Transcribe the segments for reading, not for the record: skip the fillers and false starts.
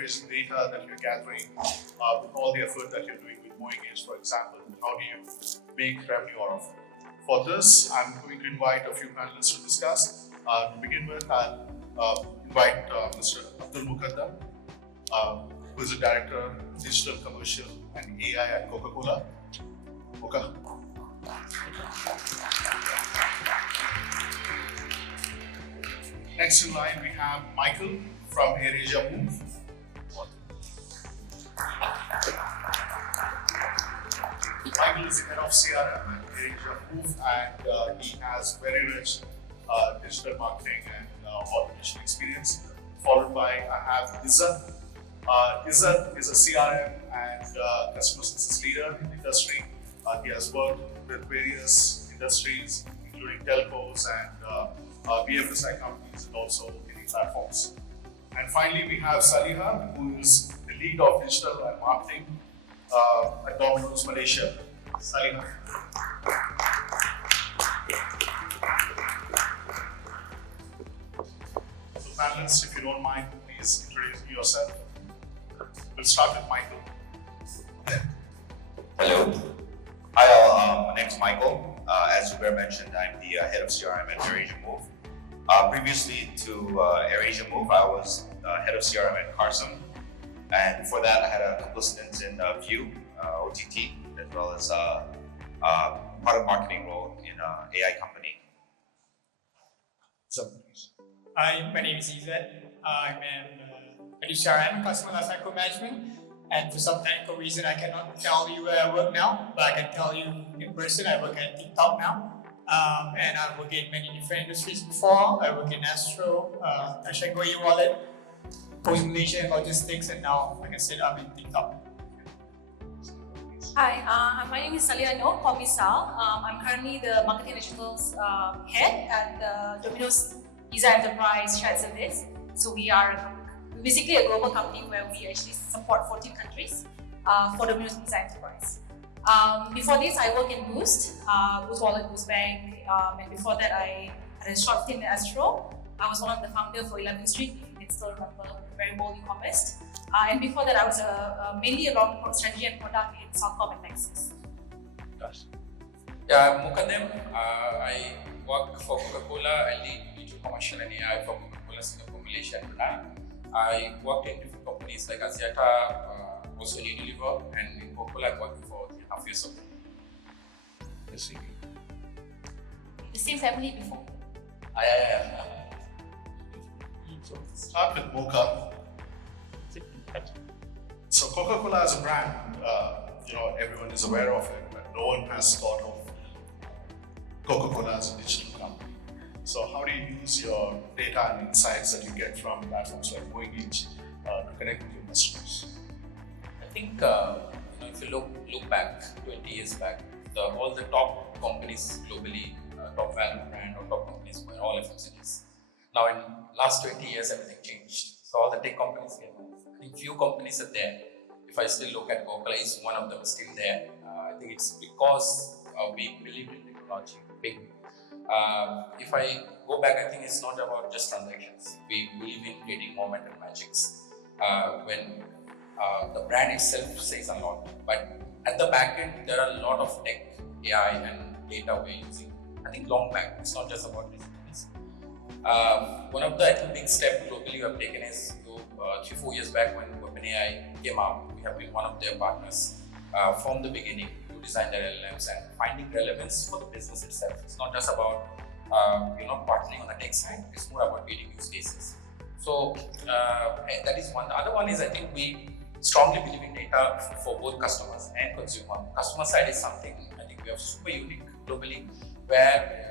information, data that you're gathering, with all the effort that you're doing with Moengage, for example, how do you make revenue out of it? For this, I'm going to invite a few panelists to discuss. To begin with, I'll invite Mr. Abdul Muqaddam, who is a Director, Digital, Commercial and AI at Coca-Cola. Muka. Next in line, we have Michael from AirAsia Move. Michael is the head of CRM at AirAsia Move, and he has very rich digital marketing and automation experience. Followed by, I have Izzat. Izzat is a CRM and customer success leader in the industry. He has worked with various industries, including telcos and BFSI companies and also many platforms. And finally, we have Saliha, who is the lead of digital and marketing at Domino's Malaysia. Saliha. So panelists, if you don't mind, please introduce yourself. We'll start with Michael. Hello. Hi all, my name is Michael. As Zubair mentioned, I'm the head of CRM at AirAsia Move. Previously to AirAsia Move, I was head of CRM at Carson. And before that, I had a couple of stints in View, OTT, as well as product marketing role in an AI company. Hi, my name is Izzat. I'm a CRM and customer lifecycle management. And for some technical reason, I cannot tell you where I work now, but I can tell you in person, I work at TikTok now. And I've worked in many different industries before. I work in Astro, Tashango e-wallet, Malaysia and logistics, and now, like I said, I'm in TikTok. Hi, my name is Salia No, call me Sal. I'm currently the marketing and digital head at Domino's Pizza Enterprise Shared Service. So we are basically a global company where we actually support 14 countries for Domino's Pizza Enterprise. Before this, I worked in Boost Wallet, Boost Bank, and before that, I had a short stint at Astro. I was one of the founders for 11th Street, if you can still remember, very bold e-commerce. And before that, I was mainly around strategy and product in Southcom and Nexus. Yeah, I'm Muqaddam. I work for Coca-Cola. I lead digital commercial and AI for Coca-Cola Singapore, Malaysia, and Brunei. I worked in different companies like Axiata, also Unilever, and in Coca-Cola, I'm working for 3.5 years of The same family before. Start with Mocha. So Coca-Cola as a brand, everyone is aware of it, but no one has thought of Coca-Cola as a digital company. So how do you use your data and insights that you get from platforms like Moengage to connect with your customers? I think if you look back 20 years back, all the top companies globally, top value brand or top companies were all FMCGs. Now in last 20 years, everything changed. So all the tech companies came out. I think few companies are there. If I still look at Coca-Cola, is one of them still there. I think it's because we believe in technology. If I go back, I think it's not about just transactions. We believe in creating moment and magics. When the brand itself says a lot, but at the back end, there are a lot of tech, AI and data we're using. I think long back, it's not just about this. One of the big steps globally we have taken is 3-4 years back when OpenAI came out, we have been one of their partners from the beginning to design their LLMs and finding relevance for the business itself. It's not just about partnering on the tech side, it's more about building use cases. So that is one. The other one is I think we strongly believe in data for both customers and consumer. Customer side is something I think we are super unique globally, where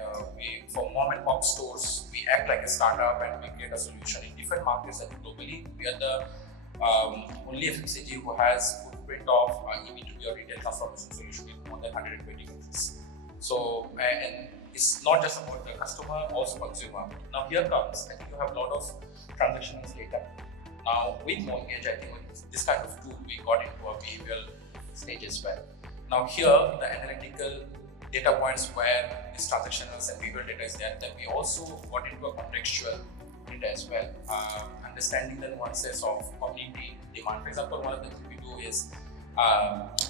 for mom and pop stores, we act like a startup and we create a solution in different markets. And globally, we are the only FMCG who has footprint of EB2B or retail transformation solution in more than 120 countries. So, and it's not just about the customer, also consumer. Now here comes, I think you have a lot of transactional data. Now with Moengage, I think with this kind of tool, we got into a behavioral stage as well. Now here, the analytical data points where this transactional and behavioral data is there, then we also got into a contextual data as well. Understanding the nuances of community, demand. For example, one of the things we do is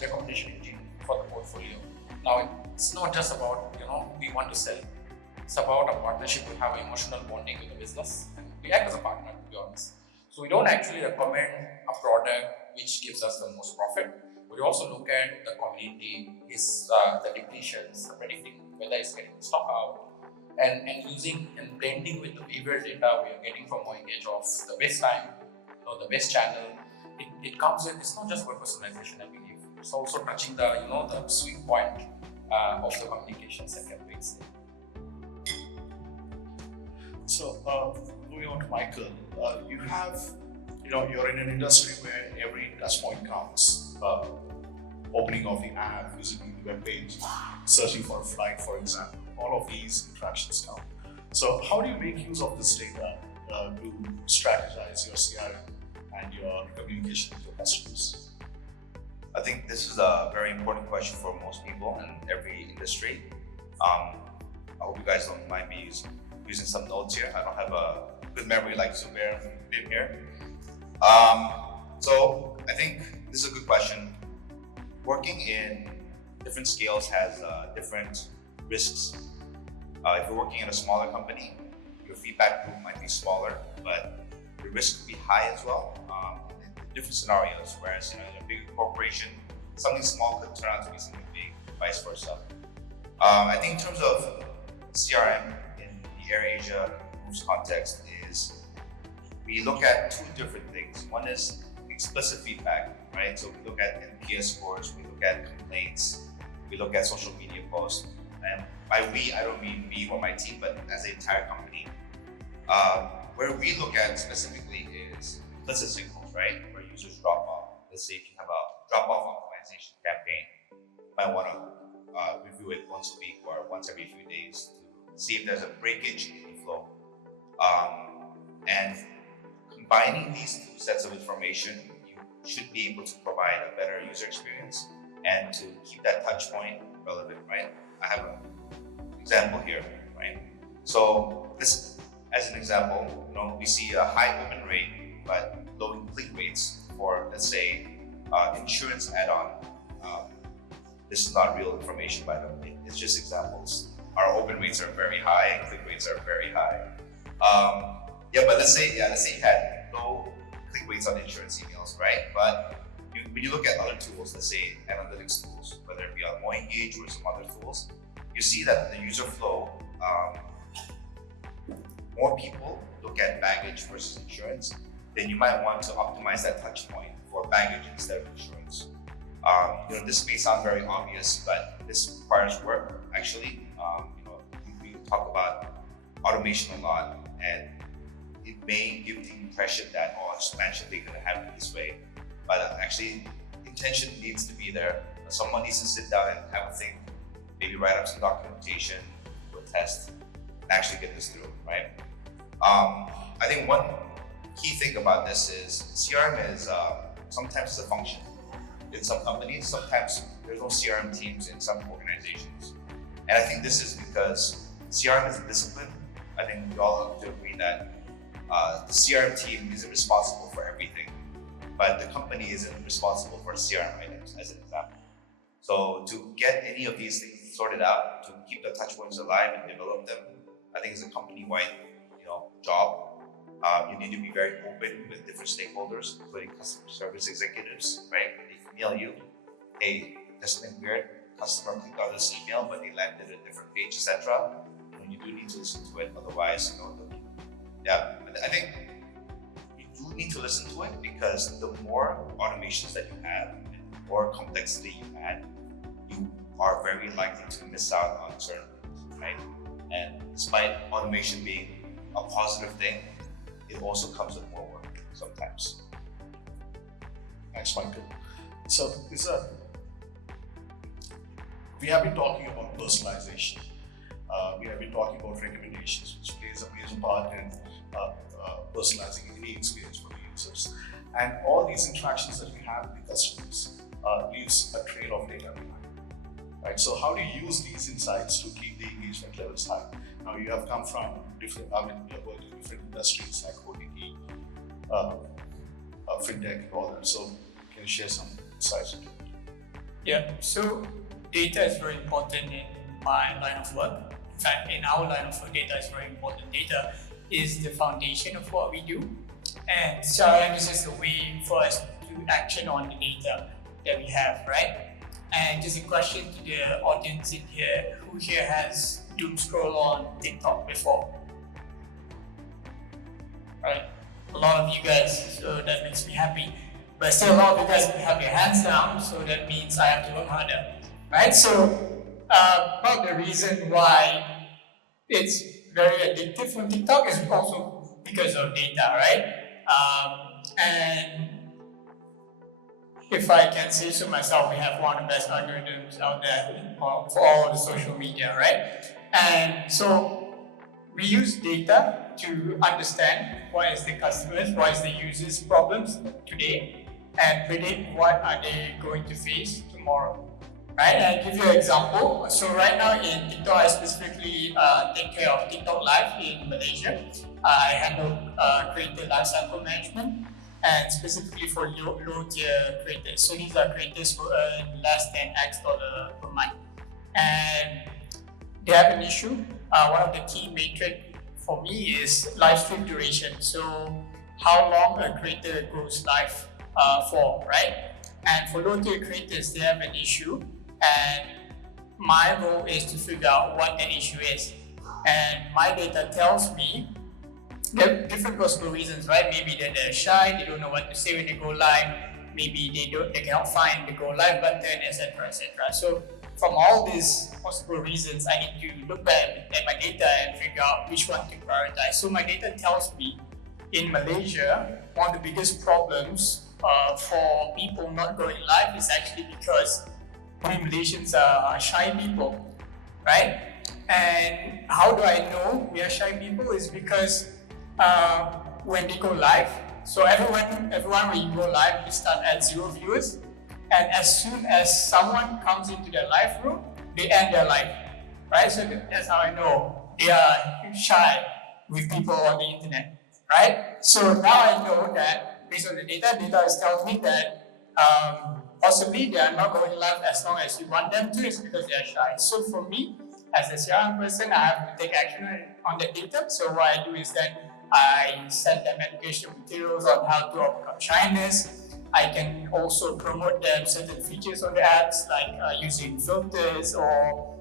recommendation engine for the portfolio. Now, it's not just about we want to sell. It's about a partnership. We have emotional bonding with the business, and we act as a partner, to be honest. So we don't actually recommend a product which gives us the most profit. We also look at the community, the depletions, predicting whether it's getting stock out, and using and blending with the behavioral data we are getting from our engage of the best time, the best channel. It comes with, it's not just about personalization, I believe. It's also touching the the sweet point of the communications and campaigns. So, moving on to Michael, you're in an industry where every touch point counts. Opening of the app, visiting the web page, searching for a flight, for example. All of these interactions count. So, how do you make use of this data to strategize your CRM and your communication with your customers? I think this is a very important question for most people in every industry. I hope you guys don't mind me using some notes here. I don't have a good memory like Zubair did here. So I think this is a good question. Working in different scales has different risks. If you're working in a smaller company, your feedback loop might be smaller, but the risk could be high as well. In different scenarios, whereas in a bigger corporation, something small could turn out to be something big, vice versa. I think in terms of CRM in the AirAsia Moves context is we look at two different things. One is explicit feedback, right? So we look at NPS scores, we look at complaints, we look at social media posts. And by we, I don't mean me or my team, but as the entire company. Where we look at specifically is implicit signals, right? Where users drop off. Let's say if you have a drop-off optimization campaign, you might want to review it once a week or once every few days to see if there's a breakage in flow. And combining these two sets of information, you should be able to provide a better user experience and to keep that touch point relevant, right? I have an example here, right? So this, as an example, we see a high open rate but low click rates for, let's say, insurance add-on. This is not real information, by the way. It's just examples. Our open rates are very high and click rates are very high. But let's say you had low click rates on insurance emails, right? But when you look at other tools, let's say analytics tools, whether it be on More Engage or some other tools, you see that the user flow, more people look at baggage versus insurance, then you might want to optimize that touch point for baggage instead of insurance. This may sound very obvious, but this requires work. Actually, we talk about automation a lot, and it may give the impression that it's magically going to happen this way, but actually, intention needs to be there. Someone needs to sit down and have a think, maybe write up some documentation, do a test, and actually get this through, right? I think one key thing about this is CRM is sometimes it's a function in some companies, sometimes there's no CRM teams in some organizations. And I think this is because CRM is a discipline. I think we all have to agree that the CRM team isn't responsible for everything, but the company isn't responsible for CRM items, as an example. So to get any of these things sorted out, to keep the touch points alive and develop them, I think it's a company-wide job. You need to be very open with different stakeholders, including customer service executives, right? They email you, hey, there's something weird, customer clicked on this email, but they landed a different page, etc. You do need to listen to it, otherwise, I think you do need to listen to it because the more automations that you have, and the more complexity you add, you are very likely to miss out on certain things, right? And despite automation being a positive thing, it also comes with more work sometimes. Thanks, Michael. So, we have been talking about personalization. We have been talking about recommendations, which plays a major part in personalizing any experience for the users. And all these interactions that we have with the customers leaves a trail of data behind. Right? So how do you use these insights to keep the engagement levels high? Now you have come from different, you have worked in different industries like OTT, fintech and all that. So can you share some insights? Yeah, so data is very important in my line of work. In fact, in our line of work, data is very important. Data is the foundation of what we do. And CRM is just a way for us to action on the data that we have, right? And just a question to the audience in here, who here has doom scroll on TikTok before? Right? A lot of you guys, so that makes me happy. But still, a lot of you guys have your hands down, so that means I have to work harder, right? So, part of the reason why it's very addictive on TikTok is also because of data, right? And if I can say so myself, we have one of the best algorithms out there for all of the social media, right? And so we use data to understand what is the customers, what is the users' problems today, and predict what are they going to face tomorrow. Right? And I'll give you an example. So right now in TikTok, I specifically take care of TikTok Live in Malaysia. I handle creator lifecycle management, and specifically for low tier creators. So these are creators who earn less than X dollar per month. And they have an issue. One of the key metric for me is live stream duration. So how long a creator goes live for, right? And for low tier creators, they have an issue. And my role is to figure out what that issue is. And my data tells me there are different possible reasons, right? Maybe that they're shy, they don't know what to say when they go live, maybe they cannot find the go live button, etc. etc. So from all these possible reasons, I need to look back at my data and figure out which one to prioritize. So my data tells me in Malaysia, one of the biggest problems for people not going live is actually because we Malaysians are shy people, right? And how do I know we are shy people is because when they go live, so everyone when you go live, we start at 0 viewers, and as soon as someone comes into their live room, they end their live, right? So that's how I know they are shy with people on the internet, right? So now I know that based on the data is telling me that possibly they are not going live as long as you want them to, is because they are shy. So for me, as a CRM person, I have to take action on the data. So what I do is that I send them education materials on how to overcome shyness. I can also promote them certain features on the apps, like using filters or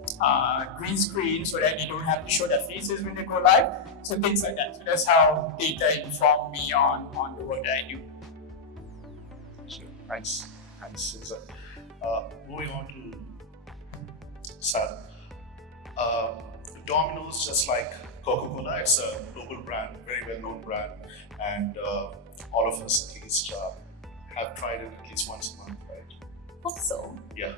green screen so that they don't have to show their faces when they go live. So things like that. So that's how data inform me on the work that I do. Sure. Thanks, Susan. Moving on to Sad. Domino's, just like Coca-Cola, it's a global brand, very well-known brand, and all of us at least have tried it at least once a month, right? Hope so. Yeah.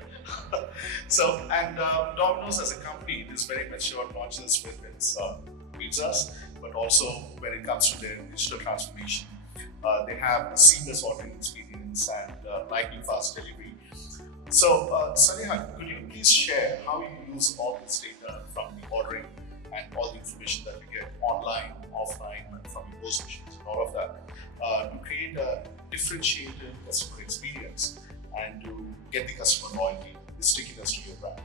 So, and Domino's as a company is very mature, not just with its pizzas, but also when it comes to their digital transformation. They have a seamless ordering experience and lightning fast delivery. So, Saliha, could you please share how you use all this data from the ordering and all the information that we get online, offline, and from your post machines and all of that to create a differentiated customer experience and to get the customer loyalty, the stickiness to your brand?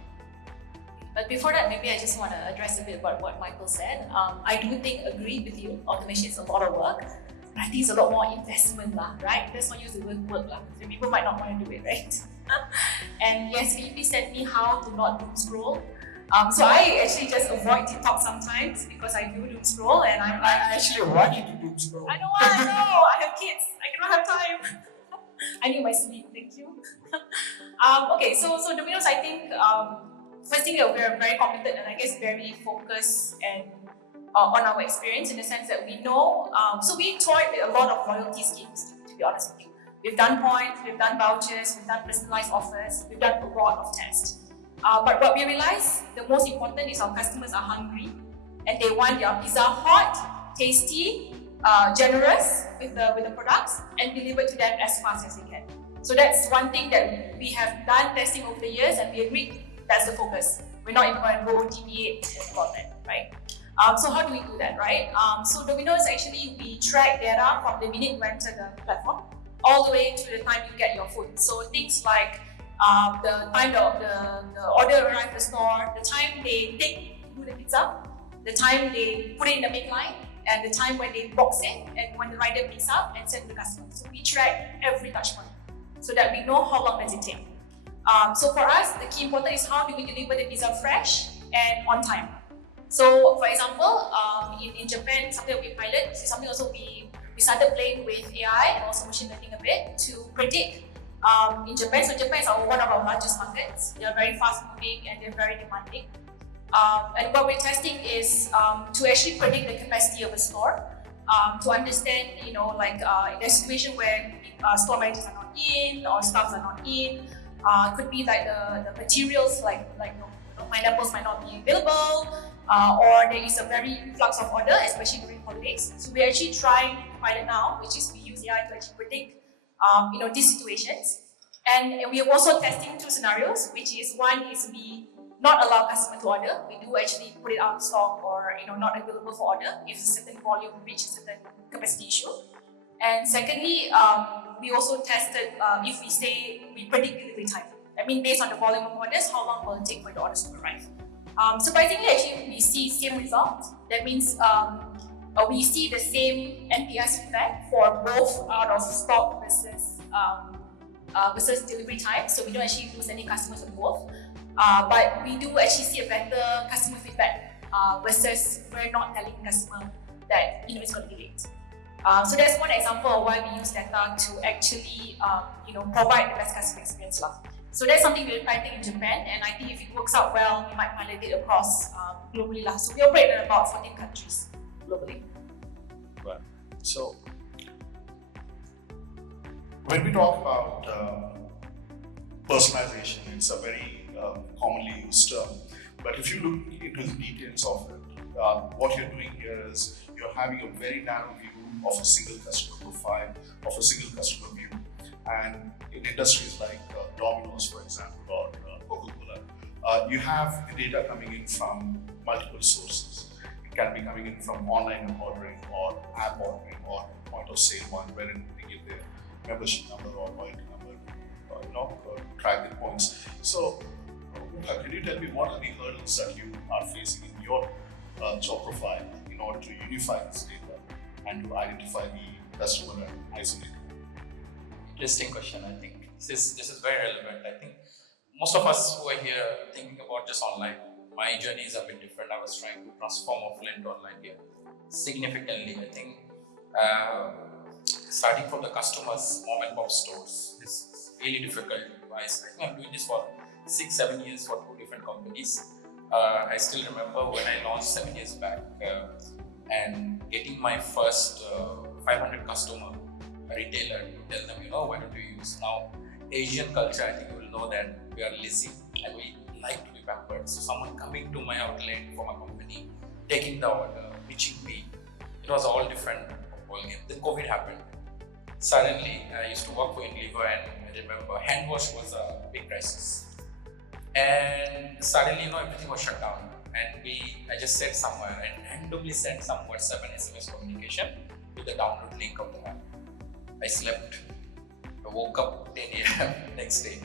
But before that, maybe I just want to address a bit about what Michael said. I do agree with you, automation is a lot of work. But I think it's a lot more investment, right? Let's not use the word work. So people might not want to do it, right? And yes, VP said me how to not doom scroll. So I actually just avoid TikTok sometimes because I do doom scroll, and I'm like, I actually want you to doom scroll. I know, I have kids, I cannot have time. I need my sleep, thank you. Okay, so Domino's, I think, first thing that we're very committed and I guess very focused and on our experience in the sense that we know, so we toyed with a lot of loyalty schemes, to be honest with you. We've done points, we've done vouchers, we've done personalized offers, we've done a lot of tests. But what we realized, the most important is our customers are hungry and they want their pizza hot, tasty, generous with the products and delivered to them as fast as they can. So that's one thing that we have done testing over the years and we agreed that's the focus. We're not even going to go deviate about that, right? So how do we do that, right? So Domino's actually, we track data from the minute we enter the platform all the way to the time you get your food. So things like the time the order arrives at the store, the time they do the pizza, the time they put it in the make line, and the time when they box it, and when the rider picks up and sends to the customer. So we track every touch point so that we know how long does it take. So for us, the key important is how do we deliver the pizza fresh and on time. So for example, in Japan, something we pilot, this is something also we started playing with AI and also machine learning a bit to predict in Japan. So Japan is one of our largest markets. They are very fast moving and they're very demanding. And what we're testing is to actually predict the capacity of a store, to understand, in a situation where store managers are not in or staffs are not in, could be like the materials like pineapples might not be available, or there is a very influx of order, especially during holidays. So we're actually trying to pilot now, which is we use AI to actually predict these situations. And we are also testing two scenarios, which is one is we not allow customer to order. We do actually put it out of stock or not available for order if a certain volume reaches a certain capacity issue. And secondly, we also tested if we predict delivery time. I mean, based on the volume of orders, how long will it take for the orders to arrive? Surprisingly, actually, we see same result. That means we see the same NPS feedback for both out of stock versus delivery time. So we don't actually lose any customers on both. But we do actually see a better customer feedback versus we're not telling the customer that it's going to be late. So that's one example of why we use data to actually provide the best customer experience. So that's something we're piloting in Japan, and I think if it works out well, we might pilot it across globally. So we operate in about 14 countries globally. Right. So when we talk about personalization, it's a very commonly used term. But if you look into the details of it, what you're doing here is you're having a very narrow view of a single customer profile, of a single customer view. And in industries like Domino's, for example, or Coca-Cola, you have the data coming in from multiple sources. It can be coming in from online ordering or app ordering or point of sale one, wherein they give their membership number or loyalty number, track the points. So, can you tell me what are the hurdles that you are facing in your job profile in order to unify this data and to identify the customer and isolate? Interesting question. I think this is very relevant. I think most of us who are here thinking about just online, my journey is a bit different. I was trying to transform offline to online here significantly. I think starting from the customers, mom and pop stores is really difficult. I think I'm doing this for 6-7 years for 2 different companies. I still remember when I launched 7 years back and getting my first 500 customer retailer to tell them, why don't you use now Asian culture. I think you will know that we are lazy and we like to be pampered. So someone coming to my outlet from a company, taking the order, pitching me, it was all different. Then COVID happened. Suddenly, I used to work for Unilever, and I remember hand wash was a big crisis. And suddenly, everything was shut down. And I just said somewhere and randomly sent some WhatsApp and SMS communication with the download link of the app. I slept. I woke up 10 a.m. next day.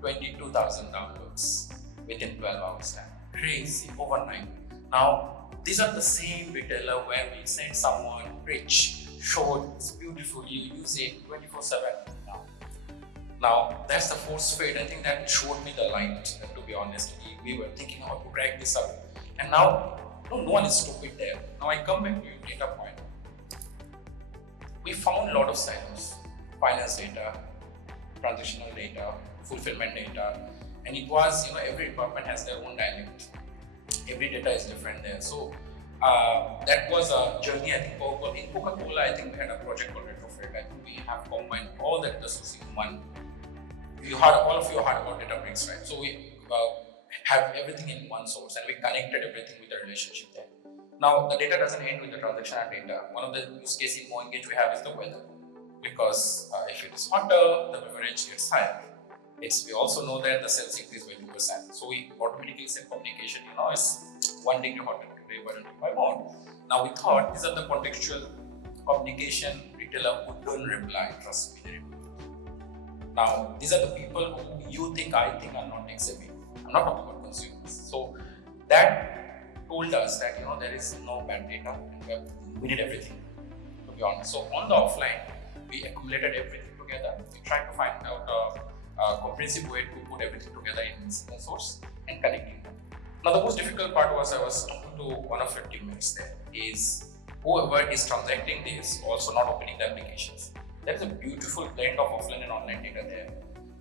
22,000 downloads within 12 hours. Crazy overnight. Now, these are the same retailer where we send someone rich, showed it's beautiful, you use it 24/7 now. Now, that's the force fed. I think that showed me the light, to be honest. We were thinking how to crack this up. And now, no one is stupid there. Now I come back to your data point. We found a lot of silos, finance data, transactional data, fulfillment data, and it was, every department has their own dialect. Every data is different there. So that was a journey. I think in Coca-Cola, I think we had a project called Retrofit. I think we have combined all that resources in one. All of you heard about Databricks, right? So we have everything in one source, and we connected everything with the relationship there. Now, the data doesn't end with the transaction data. One of the use cases in Moengage we have is the weather. Because if it is hotter, the beverage gets higher. We also know that the sales increase by 2%. So we automatically send communication, it's 1 degree hotter today, why don't you buy more? Now we thought these are the contextual communication retailer who don't reply, trust me, they reply. Now, these are the people who you think, I think are not tech savvy. I'm not talking about consumers. So that told us that there is no bad data and we need everything, to be honest. So on the offline, we accumulated everything together. We tried to find out a comprehensive way to put everything together in single source and connecting them. Now the most difficult part was I was talking to one of your teammates there is whoever is transacting is also not opening the applications. There is a beautiful blend of offline and online data there.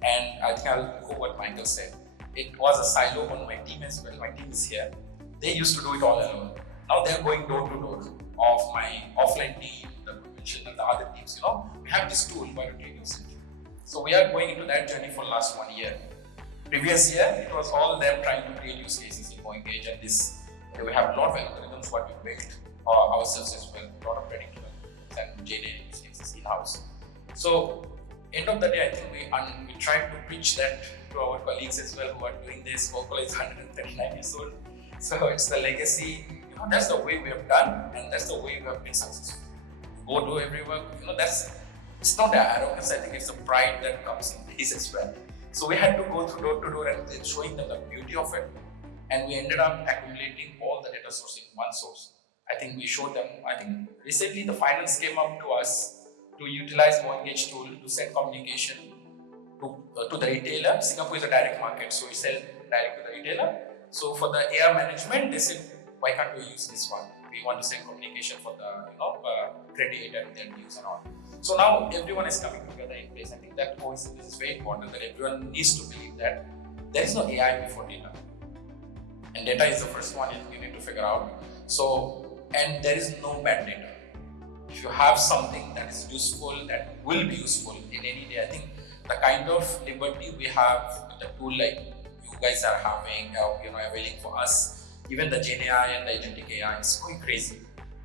And I think I'll echo what Michael said. It was a silo on my team as well. My team is here. They used to do it all alone. Now they're going door to door of my offline team, the convention and the other teams. We have this tool, why don't you use it? So we are going into that journey for last 1 year. Previous year, it was all them trying to create use cases in Engage and this. We have a lot of algorithms what we built ourselves as well, a lot of predictive and GenAI use cases in-house. So end of the day, I think we tried to preach that to our colleagues as well who are doing this. Coca-Cola is 139 years old. So it's the legacy, that's the way we have done and that's the way we have been successful. Go do every work, it's not the arrogance, I think it's the pride that comes in this as well. So we had to go through door to door and showing them the beauty of it. And we ended up accumulating all the data source in one source. I think we showed them, I think recently the finance came up to us to utilize Engage tool to send communication to the retailer. Singapore is a direct market, so we sell direct to the retailer. So for the AR management, they said, why can't we use this one? We want to send communication for the credit data and their use and all. So now everyone is coming together in place. I think that coincidence is very important that everyone needs to believe that there is no AI before data. And data is the first one you need to figure out. So, and there is no bad data. If you have something that is useful, that will be useful in any day, I think the kind of liberty we have with a tool like you guys are having, availing for us, even the GenAI and the agentic AI is going crazy.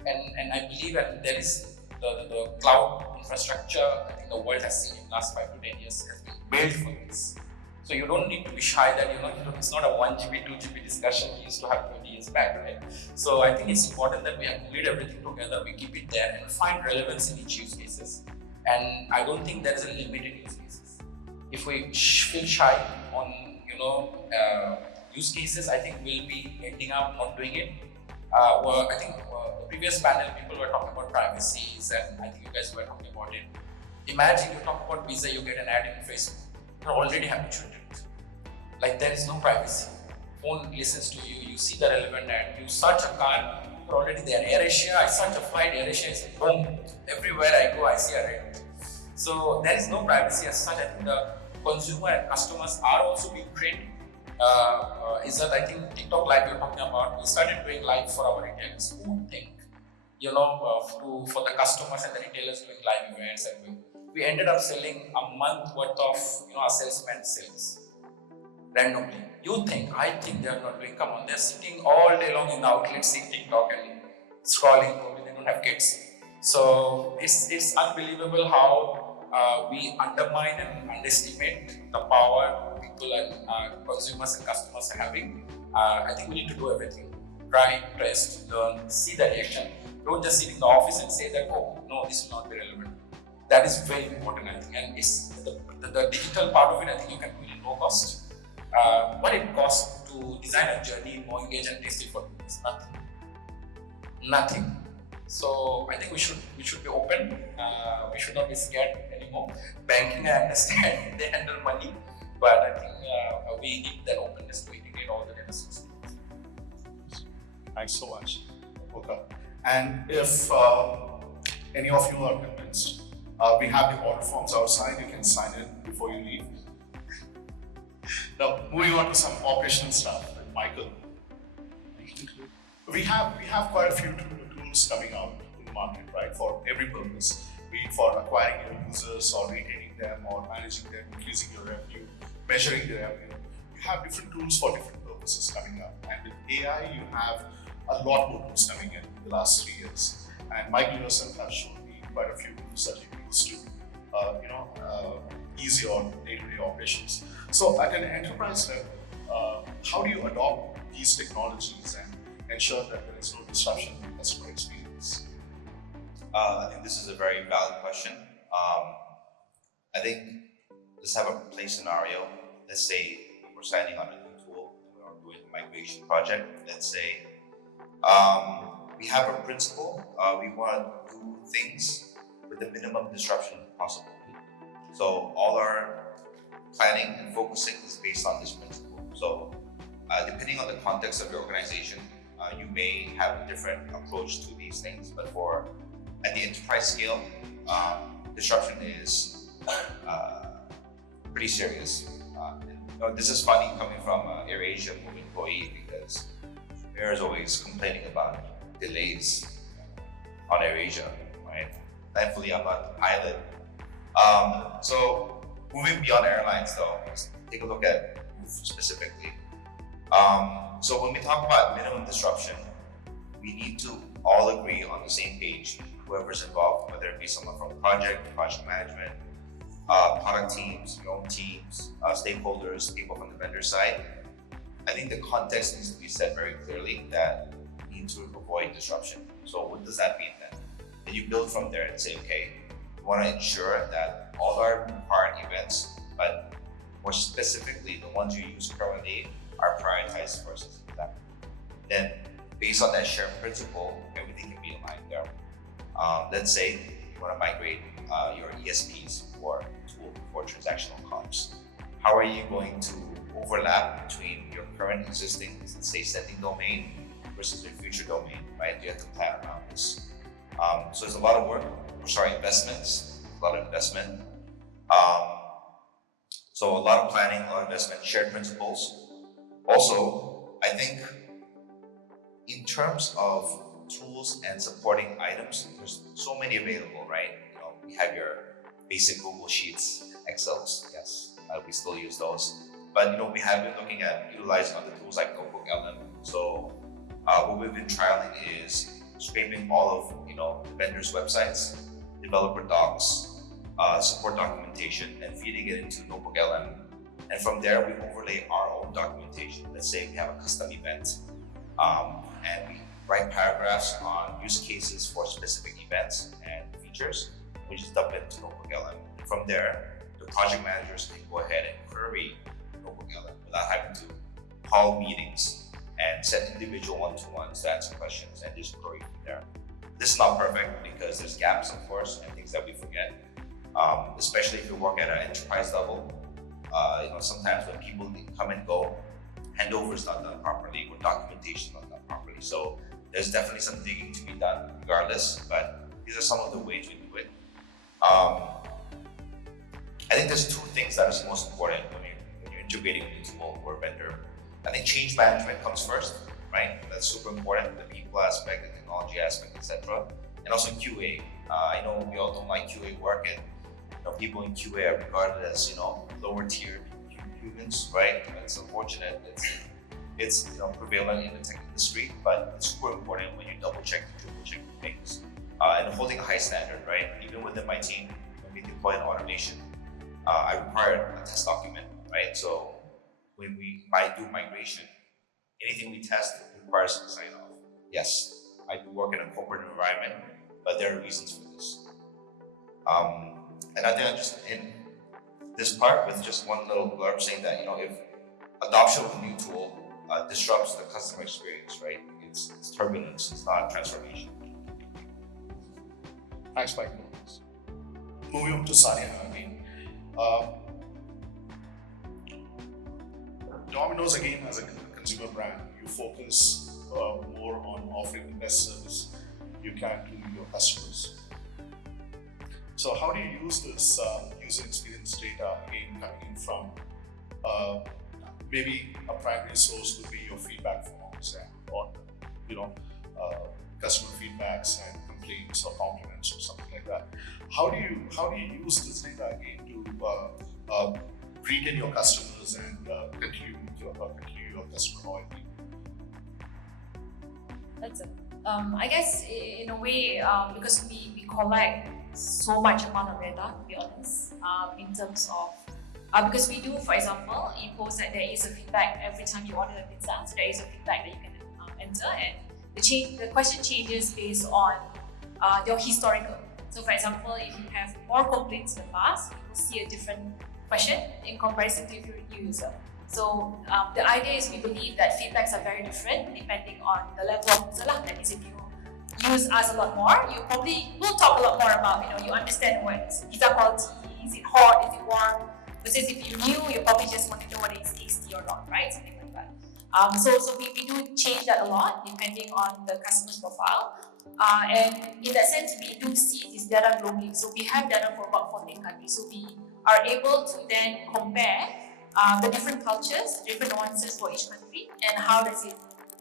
And I believe that there is the cloud infrastructure, I think the world has seen in the last 5 to 10 years has been built for this. So you don't need to be shy that it's not a 1 GB, 2 GB discussion we used to have 20 years back, right? So I think it's important that we accumulate everything together, we keep it there and find relevance in each use cases. And I don't think there is a limit in use cases. If we feel shy on use cases, I think we'll be ending up not doing it. I think the previous panel people were talking about privacies and I think you guys were talking about it. Imagine you talk about visa, you get an ad in Facebook. You're already habituated. Like there is no privacy. Phone listens to you, you see the relevant ad, you search a car, you're already there. AirAsia, I search a flight, AirAsia is boom. Everywhere I go, I see a rate. So there is no privacy as such. I think the consumer and customers are also being trained. Is that I think TikTok Live you're talking about, we started doing live for our retailers. Who would think, for the customers and the retailers doing live events and we ended up selling a month worth of our salesman sales randomly. I think they are not doing. Come on, they're sitting all day long in the outlet seeing TikTok and scrolling. Probably they don't have kids. So it's unbelievable how we undermine and underestimate the power people and consumers and customers are having. I think we need to do everything. Try, test, learn, see the reaction. Don't just sit in the office and say that, oh no, this will not be relevant. That is very important, I think, and it's the digital part of it. I think you can do it in low cost. What it costs to design a journey, more engage and test it for people is nothing. So I think we should be open. We should not be scared anymore. Banking, I understand they handle money, but I think we need that openness to integrate all the data sources. Thanks so much, Oka. And if any of you are convinced, we have the order forms outside. You can sign in before you leave. Now, moving on to some operational stuff with Michael. We have quite a few tools coming out in the market, right? For every purpose, be it for acquiring your users or retaining them or managing them, increasing your revenue, measuring the revenue. You have different tools for different purposes coming up. And with AI, you have a lot more tools coming in the last 3 years. And Michael yourself has shown me quite a few tools that you use to, ease your day-to-day operations. So at an enterprise level, how do you adopt these technologies and ensure that there is no disruption in customer experience? I think this is a very valid question. I think let's have a play scenario. Let's say we're signing on a new tool and we're doing a migration project. Let's say we have a principle. We want to do things with the minimum disruption possible. So all our planning and focusing is based on this principle. So depending on the context of your organization, you may have a different approach to these things. But at the enterprise scale, disruption is pretty serious. This is funny coming from an AirAsia Move employee because Air is always complaining about delays on AirAsia, right? Thankfully, I'm not a pilot. So moving beyond airlines though, let's take a look at Move specifically. So when we talk about minimum disruption, we need to all agree on the same page, whoever's involved, whether it be someone from project management, product teams, your own teams, stakeholders, people from the vendor side. I think the context needs to be set very clearly that we need to avoid disruption. So what does that mean then? Then you build from there and say, okay, we want to ensure that all our required events, but more specifically the ones you use currently, are prioritized versus that. Then based on that shared principle, everything can be aligned there. Let's say you want to migrate your ESPs or tool for transactional comms. How are you going to overlap between your current existing, let's say, sending domain versus your future domain, right? You have to plan around this. So there's a lot of work, investments, a lot of investment. So a lot of planning, a lot of investment, shared principles. Also, I think in terms of tools and supporting items, there's so many available, right? We have your basic Google Sheets, Excels, yes, we still use those. But we have been looking at utilizing other tools like Notebook LM. So what we've been trialing is scraping all of the vendors' websites, developer docs, support documentation, and feeding it into Notebook LM. And from there, we overlay our own documentation. Let's say we have a custom event, and we write paragraphs on use cases for specific events and features. We just dump it into Notebook LM. From there, the project managers can go ahead and query Notebook LM without having to call meetings and set individual one-to-ones to answer questions and just query from there. This is not perfect because there's gaps, of course, and things that we forget. Especially if you work at an enterprise level, sometimes when people come and go, handover is not done properly or documentation not done properly. So there's definitely some digging to be done regardless, but these are some of the ways we do it. I think there's two things that is most important when you're integrating a new tool or vendor. I think change management comes first, right? That's super important, the people aspect, the technology aspect, etc. And also QA. I know we all don't like QA work, and people in QA are regarded as lower tier humans, right? It's unfortunate. It's prevalent in the tech industry, but it's super important when you double check and triple check things. And holding a high standard, right? Even within my team, when we deploy an automation, I require a test document, right? So when we might do migration, anything we test requires a sign off. Yes, I do work in a corporate environment, but there are reasons for this. And I think I just end this part with just one little blurb saying that if adoption of a new tool disrupts the customer experience, right? It's turbulence, it's not transformation. Thanks, Michael. Moving on to Sanya again. Domino's again, as a consumer brand, you focus more on offering the best service you can to your customers. So how do you use this user experience data again coming in from maybe a primary source would be your feedback forms or customer feedbacks and complaints or compliments or something like that. How do you use this data again to retain your customers and continue your customer loyalty? That's it. I guess in a way, because we collect so much amount of data, to be honest, in terms of because we do, for example, you post that there is a feedback every time you order a pizza, so there is a feedback that you can enter, and the question changes based on your historical. So, for example, if you have more complaints in the past, you will see a different question in comparison to if you're a new user. So the idea is we believe that feedbacks are very different depending on the level of user. That means if you use us a lot more, you probably will talk a lot more about, you understand what pizza quality, is it hot, is it warm, versus if you're new, you probably just want to know whether it's tasty or not, right? Something like that. So we do change that a lot depending on the customer's profile. And in that sense, we do see this data globally. So we have data for about 14 countries. So we are able to then compare the different cultures, different nuances for each country, and how does it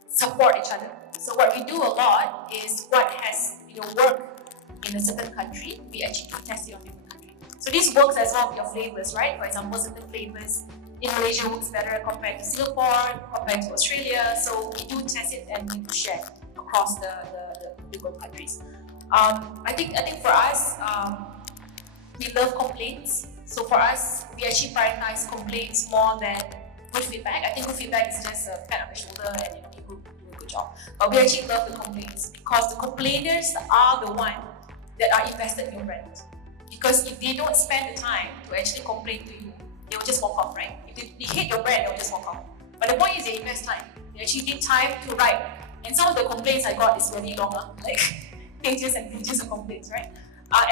support each other. So what we do a lot is what has worked in a certain country, we actually do test it on different countries. So this works as well with your flavors, right? For example, certain flavors in Malaysia works better compared to Singapore, compared to Australia. So we do test it and we do share across the different countries. I think for us, we love complaints. So for us, we actually prioritize complaints more than good feedback. I think good feedback is just a pat on the shoulder and you do a good job. But we actually love the complaints because the complainers are the ones that are invested in your brand. Because if they don't spend the time to actually complain to you, they will just walk off, right? If they hate your brand, they will just walk off. But the point is they invest time. They actually need time to write. And some of the complaints I got is very long, like pages and pages of complaints, right?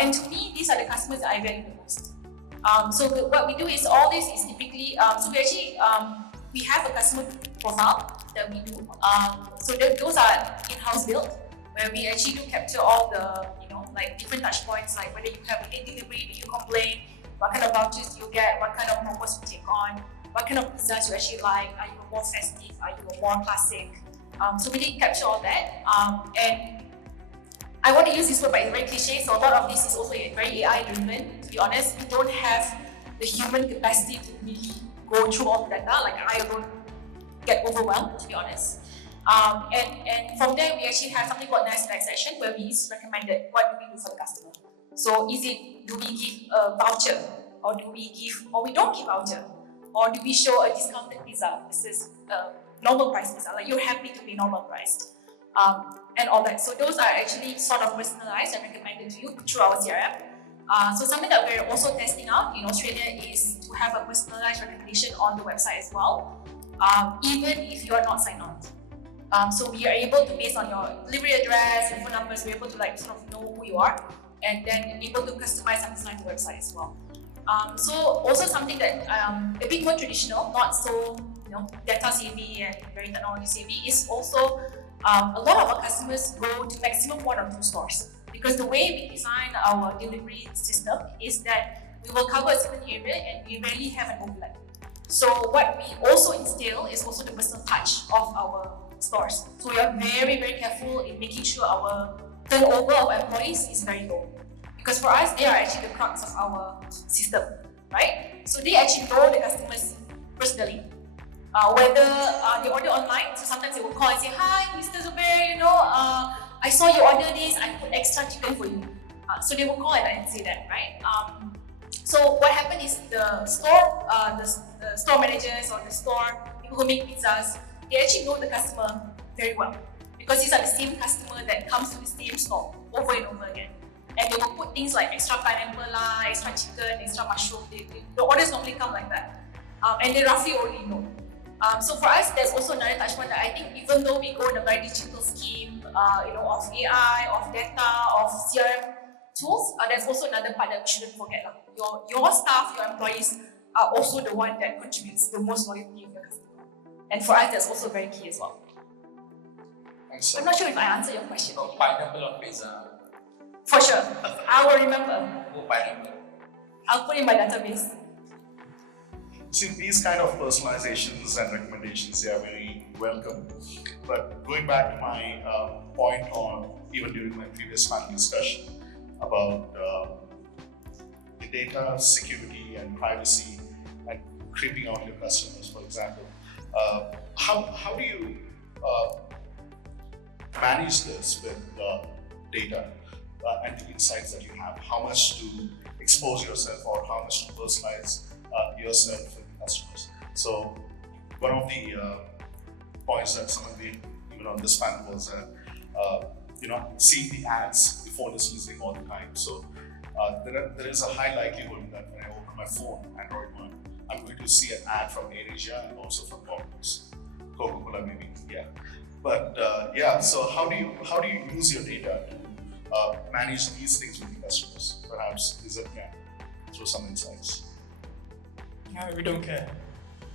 And to me, these are the customers that I value the most. So what we do is all this is typically, so we actually, we have a customer profile that we do. So those are in-house built, where we actually do capture all the, like different touch points, like whether you have a late delivery, do you complain, what kind of vouchers do you get, what kind of promos you take on, what kind of pizzas you actually like, are you more festive, are you more classic? So we did capture all that. And I want to use this word, but it's very cliche, so a lot of this is also very AI driven. To be honest, we don't have the human capacity to really go through all the data. Like I don't get overwhelmed, to be honest. And from there, we actually have something called nice back session where we recommended what do we do for the customer. So do we give a voucher, or we don't give voucher, or do we show a discounted pizza versus normal price pizza, like you're happy to be normal priced, and all that. So those are actually sort of personalized and recommended to you through our CRM. So something that we're also testing out in Australia is to have a personalized recommendation on the website as well, even if you are not signed on. So we are able to, based on your delivery address and phone numbers, we're able to like sort of know who you are, and then able to customize and design the website as well. So also something that a bit more traditional, not so data savvy and very technology savvy, is also a lot of our customers go to maximum 1 or 2 stores, because the way we design our delivery system is that we will cover a certain area and we rarely have an overlap. So what we also instill is also the personal touch of our stores. So we are very, very careful in making sure our turnover of employees is very low. Because for us, they are actually the crux of our system, right? So they actually know the customers personally. Whether they order online, so sometimes they will call and say, "Hi, Mr. Zubair, I saw you order this, I put extra chicken for you." So they will call and say that, right? So what happened is the store managers or the store people who make pizzas, they actually know the customer very well, because these are the same customer that comes to the same store over and over again. And they will put things like extra pineapple, extra chicken, extra mushroom. The orders normally come like that, and they roughly already know. So for us, there's also another touch point that I think, even though we go in a very digital scheme, of AI, of data, of CRM tools, there's also another part that we shouldn't forget. Your staff, your employees are also the one that contributes the most loyalty of your customer. And for us, that's also very key as well. I'm not sure if I answered your question. So pineapple on pizza. For sure. I will remember. Oh, pineapple. I'll put it in my database. See, these kind of personalizations and recommendations, they are very welcome. But going back to my point on, even during my previous panel discussion about the data security and privacy and creeping out your customers, for example, how do you manage this with data and the insights that you have? How much to expose yourself or how much to personalize yourself with customers? So one of the points that someone made even on this panel was that seeing the ads, the phone is listening all the time. So there is a high likelihood that when I open my phone, Android one, see an ad from AirAsia and also from Coca-Cola maybe, yeah. But so how do you use your data to manage these things with the customers? Perhaps Lizard can throw some insights. We don't care.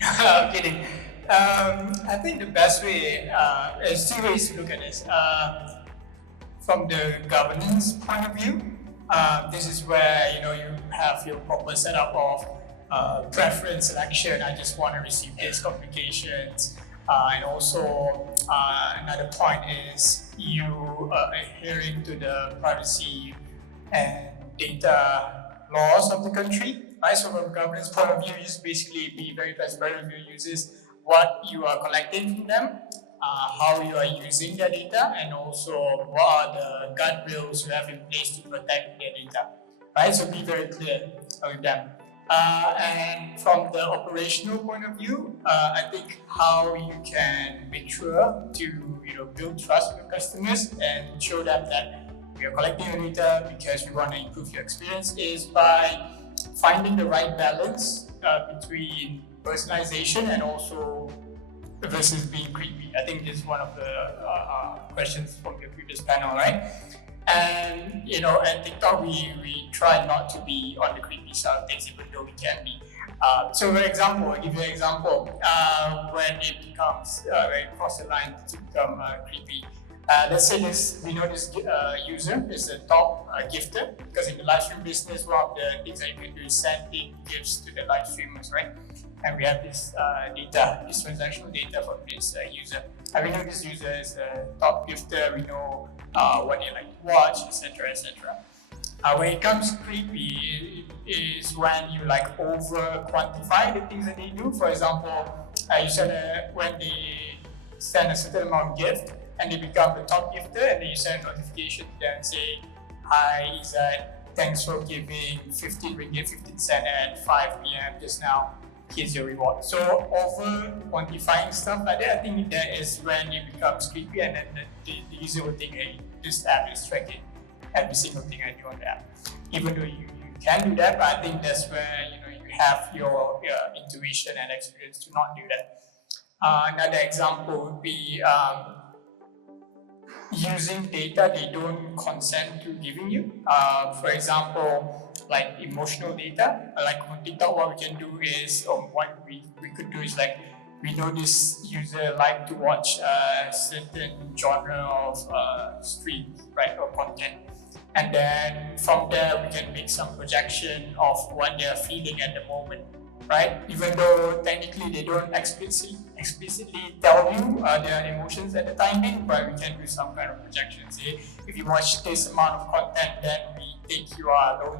I'm kidding. I think the best way is two ways to look at this. From the governance point of view, this is where you have your proper setup of preference selection. I just want to receive this communications, and also another point is you adhering to the privacy and data laws of the country. Right, so from a governance point of view, you just basically be very transparent with your users, what you are collecting from them, how you are using their data, and also what are the guardrails you have in place to protect their data. Right, so be very clear with them. And from the operational point of view, I think how you can make sure to build trust with customers and show them that we are collecting your data because we want to improve your experience is by finding the right balance between personalization and also versus being creepy. I think this is one of the questions from your previous panel, right? And at TikTok we try not to be on the creepy side of things, even though we can be. So for example, I'll give you an example. When it becomes when it crosses the line to become creepy. Let's say we know this user is a top gifter, because in the live stream business, one of the things that you can do is sending gifts to the live streamers, right? And we have this data, this transactional data from this user. And we know this user is a top gifter, we know what they like to watch, etc., etc. When it comes to creepy, is when you over quantify the things that they do. For example, you when they send a certain amount of gift, and they become the top gifter, and then you send a notification to them saying, "Hi Izzat, thanks for giving 15 ringgit 15 cent at 5 p.m. just now. Here's your reward." So over quantifying stuff like that, I think that is when it becomes creepy, and then the user will think, "Hey, this app is tracking every single thing I do on the app." Even though you can do that, but I think that's where you have your intuition and experience to not do that. Another example would be using data they don't consent to giving you. For example, like emotional data. Like on TikTok, what we can do is, what we could do is we know this user like to watch a certain genre of stream, right, or content. And then from there, we can make some projection of what they are feeling at the moment, right? Even though technically they don't explicitly tell you their emotions at the time being, but we can do some kind of projection. Say, if you watch this amount of content, then we think you are lonely,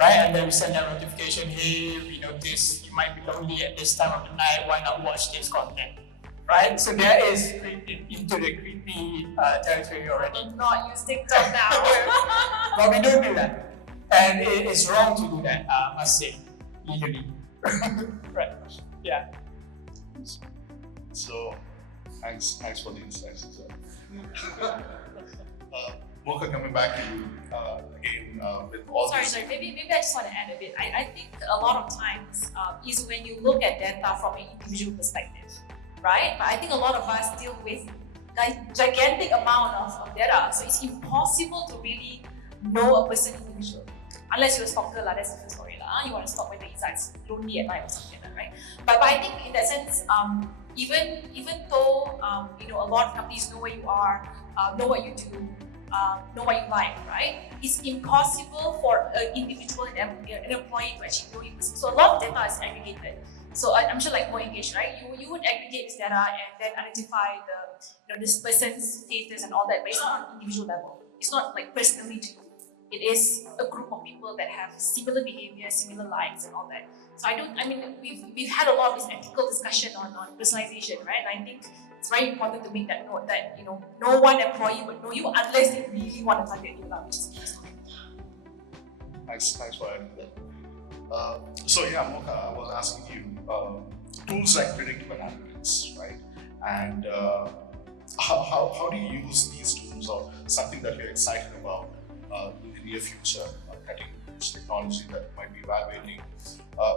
right? And then we send a notification, "Hey, we notice you might be lonely at this time of the night, why not watch this content?" Right? So there is into the creepy territory already. I will not use TikTok now. But we don't do that. And it's wrong to do that, I must say, legally. Right. Yeah. So thanks for the insights. Mocha, coming back to you again with all Sorry, this. maybe I just want to add a bit. I think a lot of times is when you look at data from an individual perspective, right? But I think a lot of us deal with gigantic amount of data, so it's impossible to really know a person individually. Unless you're a stalker, that's a different story. You want to stalk whether Izzat's lonely at night or something like that, right? But I think in that sense, even though a lot of companies know where you are, know what you do, know what you like, right? It's impossible for an individual, an employee to actually know you. So a lot of data is aggregated. So I'm sure more engaged, right? You would aggregate this data and then identify this person's status and all that, but it's not on individual level. It's not personally to you. It is a group of people that have similar behavior, similar likes and all that. So we've had a lot of this ethical discussion on personalization, right? And I think it's very important to make that note that no one employee would know you unless they really want to target you, which is interesting. Thanks for adding that. So yeah, Mocha, I was asking you, tools like predictive analytics, right? And how do you use these tools, or something that you're excited about in the near future, cutting edge technology that you might be evaluating,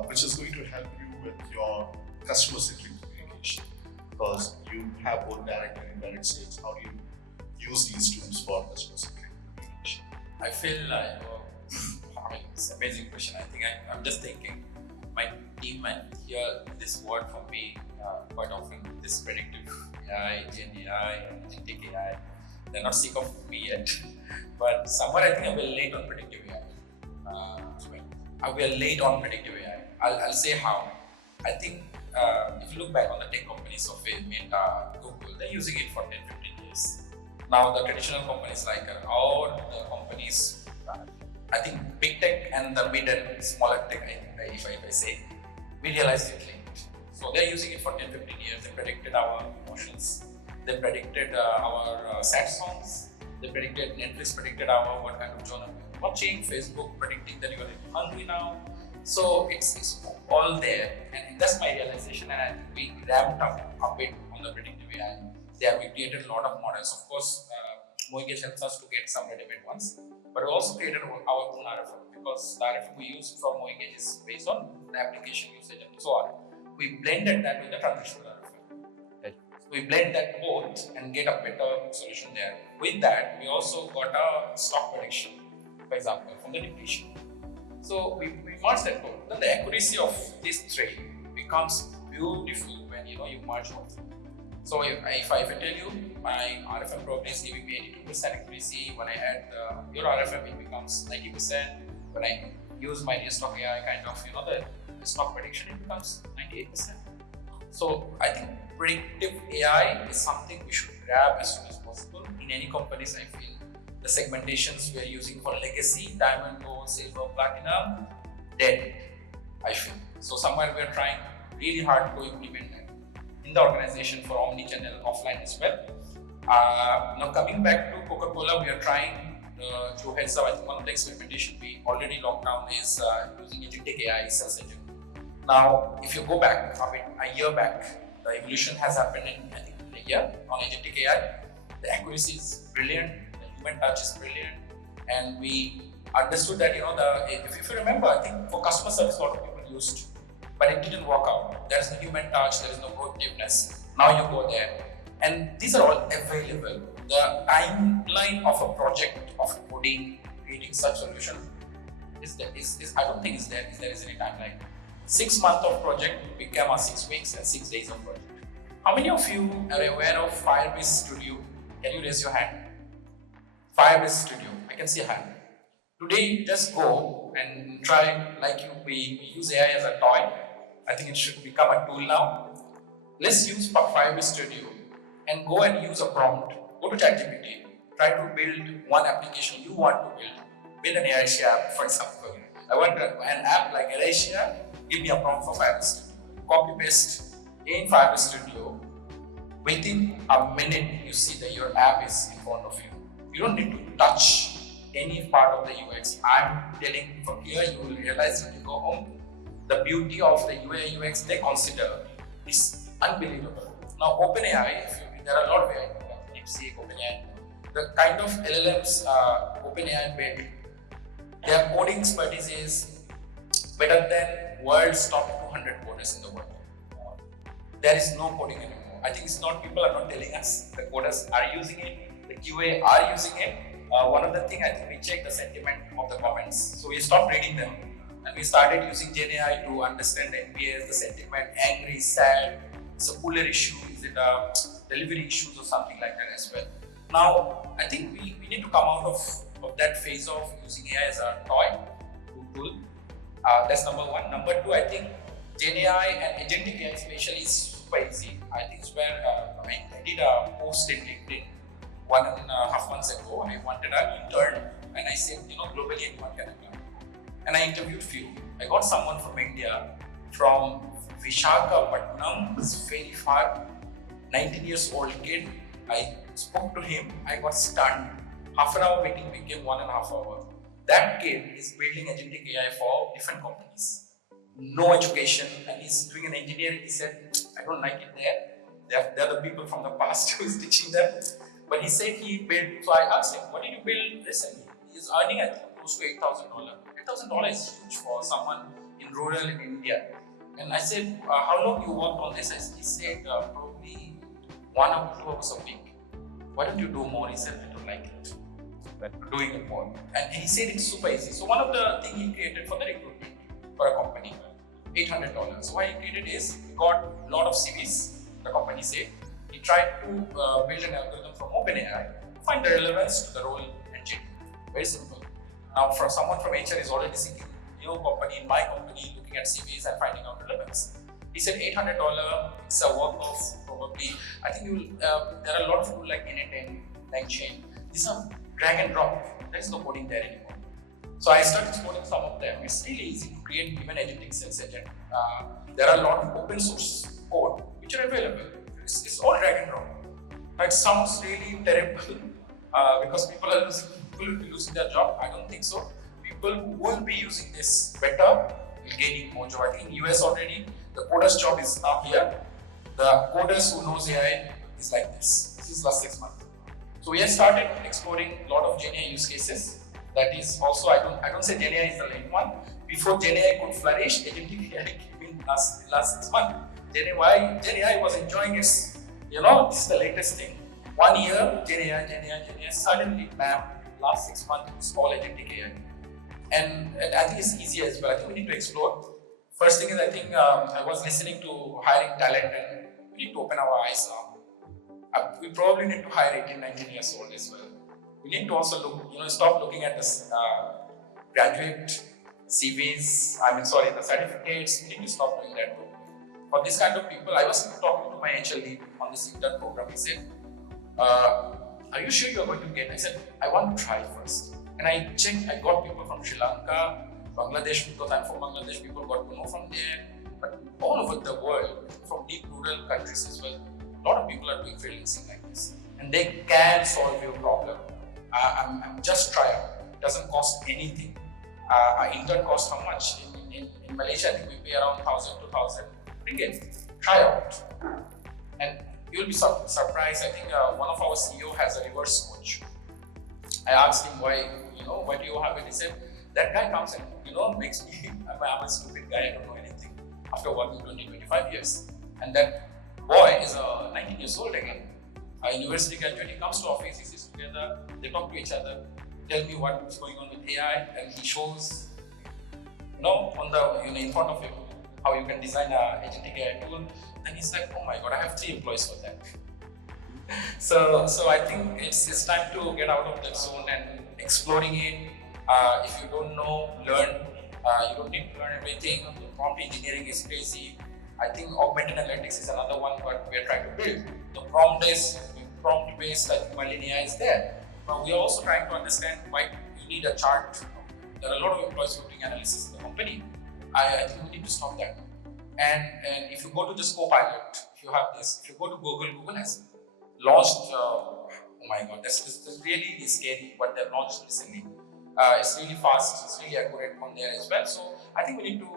which is going to help you with your customer-centric communication? Because you have both direct and indirect sales. How do you use these tools for customer-centric communication? I feel like, I mean, it's an amazing question. I think I'm just thinking, my team might hear this word from me quite often, this predictive AI, Gen AI, agentic AI. They're not sick of me yet, but somewhere I think I will late on predictive AI. I will late on predictive AI. I'll say how. I think if you look back on the tech companies of Meta, Google, they're using it for 10-15 years. Now the traditional companies like all the companies, I think big tech and the mid and smaller tech, if I say, we realized it late. So they're using it for 10-15 years. They predicted our emotions. They predicted our sad songs. They predicted, Netflix predicted our what kind of genre we're watching. Facebook predicting that you're hungry now. So it's all there, and that's my realization. And I think we ramped up a bit on the predictive AI. There we created a lot of models. Of course, Moigage helps us to get some ready-made ones, but we also created our own RFM, because the RFM we use from Moigage is based on the application usage and so on. We blended that with the transitional RFM. Right. So we blend that both and get a better solution there. With that, we also got a stock prediction, for example, from the depletion. So we merge that both. Then the accuracy of this trade becomes beautiful when you merge both. So if I tell you my RFM probably is giving me 82% accuracy, when I add your RFM it becomes 90%. When I use my stock AI kind of the stock prediction, it becomes 98%. So I think predictive AI is something we should grab as soon as possible. In any companies, I feel the segmentations we are using for legacy, diamond, gold, silver, platinum, dead, I feel. So somewhere we are trying really hard to implement that in the organization for omnichannel offline as well. Now coming back to Coca-Cola, we are trying to heads up. I think one of the experimentation we already locked down is using agentic AI sales agent. Now, if you go back a year back, the evolution has happened in I think a year on agentic AI. The accuracy is brilliant, the human touch is brilliant, and we understood that if you remember, I think for customer service a lot of people used, but it didn't work out. There is no human touch, there is no proactiveness. Now you go there, and these are all available. The timeline of a project of coding, creating such solution is I don't think there is any timeline. 6 months of project became a 6 weeks and 6 days of project. How many of you are aware of Firebase Studio? Can you raise your hand? Firebase Studio, I can see a hand. Today, just go and try we use AI as a toy. I think it should become a tool now. Let's use Firebase Studio and go and use a prompt. Go to ChatGPT, try to build one application you want to build. Build an Asia app, for example. I want an app like Asia. Give me a prompt for Firebase Studio. Copy paste in Firebase Studio. Within a minute, you see that your app is in front of you. You don't need to touch any part of the UX. I'm telling from here, you will realize when you go home, the beauty of the UI UX they consider is unbelievable. Now, OpenAI, there are a lot of AI, DeepSeek, OpenAI, the kind of LLMs OpenAI built, their coding expertise is better than world's top 200 coders in the world. There is no coding anymore. I think it's not, people are not telling us, the coders are using it, the QA are using it. One of the things, I think we check the sentiment of the comments. So we stopped reading them and we started using Gen AI to understand the NPS, the sentiment, angry, sad, it's a cooler issue, is it a delivery issues or something like that as well. Now, I think we need to come out of that phase of using AI as a toy tool. That's number one. Number two, I think Gen AI and agentic AI especially is super easy. I think it's where I did a post in LinkedIn 1.5 months ago. I wanted an intern and I said, globally anyone can apply. And I interviewed few. I got someone from India, from Visakhapatnam, it's very far, 19 years old kid. I spoke to him, I got stunned. Half an hour meeting became 1.5 hours. That kid is building agentic AI for different companies. No education, and he's doing an engineering. He said, I don't like it there. They're the people from the past who's teaching them. But he said he built, so I asked him, what did you build recently? He's earning, I think, close to $8,000. $8,000 is huge for someone in rural in India. And I said, how long you worked on this? He said, probably 1 or 2 hours a week. Why don't you do more? He said, I don't like it. But doing it more. And he said it's super easy. So one of the things he created for the recruitment for a company, $800. So what he created is, he got a lot of CVs, the company said. He tried to build an algorithm from OpenAI to find the relevance to the role and JD. Very simple. Now, for someone from HR is already seeking your company, in my company, looking at CVs and finding out relevance. He said $800, it's a work of probably, I think you will, there are a lot of tools like N8N, LangChain. These are drag and drop. There is no coding there anymore. So I started coding some of them. It's really easy to create even agentic sales agent. There are a lot of open source code which are available. It's all drag and drop. It sounds really terrible because people will be losing their job. I don't think so. People who will be using this better will gaining more job. I think in US already the coder's job is up here. The coders who knows AI is like this. This is last 6 months. So we have started exploring a lot of GenAI use cases. That is also, I don't say GenAI is the main one. Before GenAI could flourish, agentic AI came in last 6 months. GenAI was enjoying its, this is the latest thing. 1 year, GenAI, suddenly, last 6 months, it's all agentic AI. And I think it's easy as well. I think we need to explore. First thing is, I think I was listening to hiring talent, and we need to open our eyes now. We probably need to hire 18, 19 years old as well. We need to also look, stop looking at this graduate CVs, the certificates. We need to stop doing that. For this kind of people, I was talking to my HR lead on this intern program. He said, are you sure you're going to get? I said, I want to try first. And I checked, I got people from Sri Lanka, Bangladesh, because I'm from Bangladesh, people got to know from there. But all over the world, from deep rural countries as well, a lot of people are doing freelancing like this. And they can solve your problem. I'm just try out. It doesn't cost anything. Our intern costs how much? In Malaysia, I think we pay around 1,000, 2,000 ringgit. Try out. And you'll be surprised. I think one of our CEO has a reverse coach. I asked him why do you have it? He said, that guy comes and, makes me, I'm a stupid guy, I don't know anything. After working 20, 25 years. And that boy is 19 years old again. A university graduate, he comes to office, he sits together, they talk to each other, tell me what's going on with AI, and he shows, on the, in front of him, how you can design an agentic AI tool. Then he's like, oh my God, I have 3 employees for that. So I think it's time to get out of that zone and exploring it. If you don't know, learn. You don't need to learn everything. Prompt engineering is crazy. I think augmented analytics is another one, but we are trying to build. The prompt-based linear is there. But we are also trying to understand why you need a chart. There are a lot of employees who are doing analysis in the company. I think we need to stop that. And if you go to just Copilot, if you have this, if you go to Google has launched, oh my God, this really is scary what they've launched recently. It's really fast, it's really accurate on there as well. So I think we need to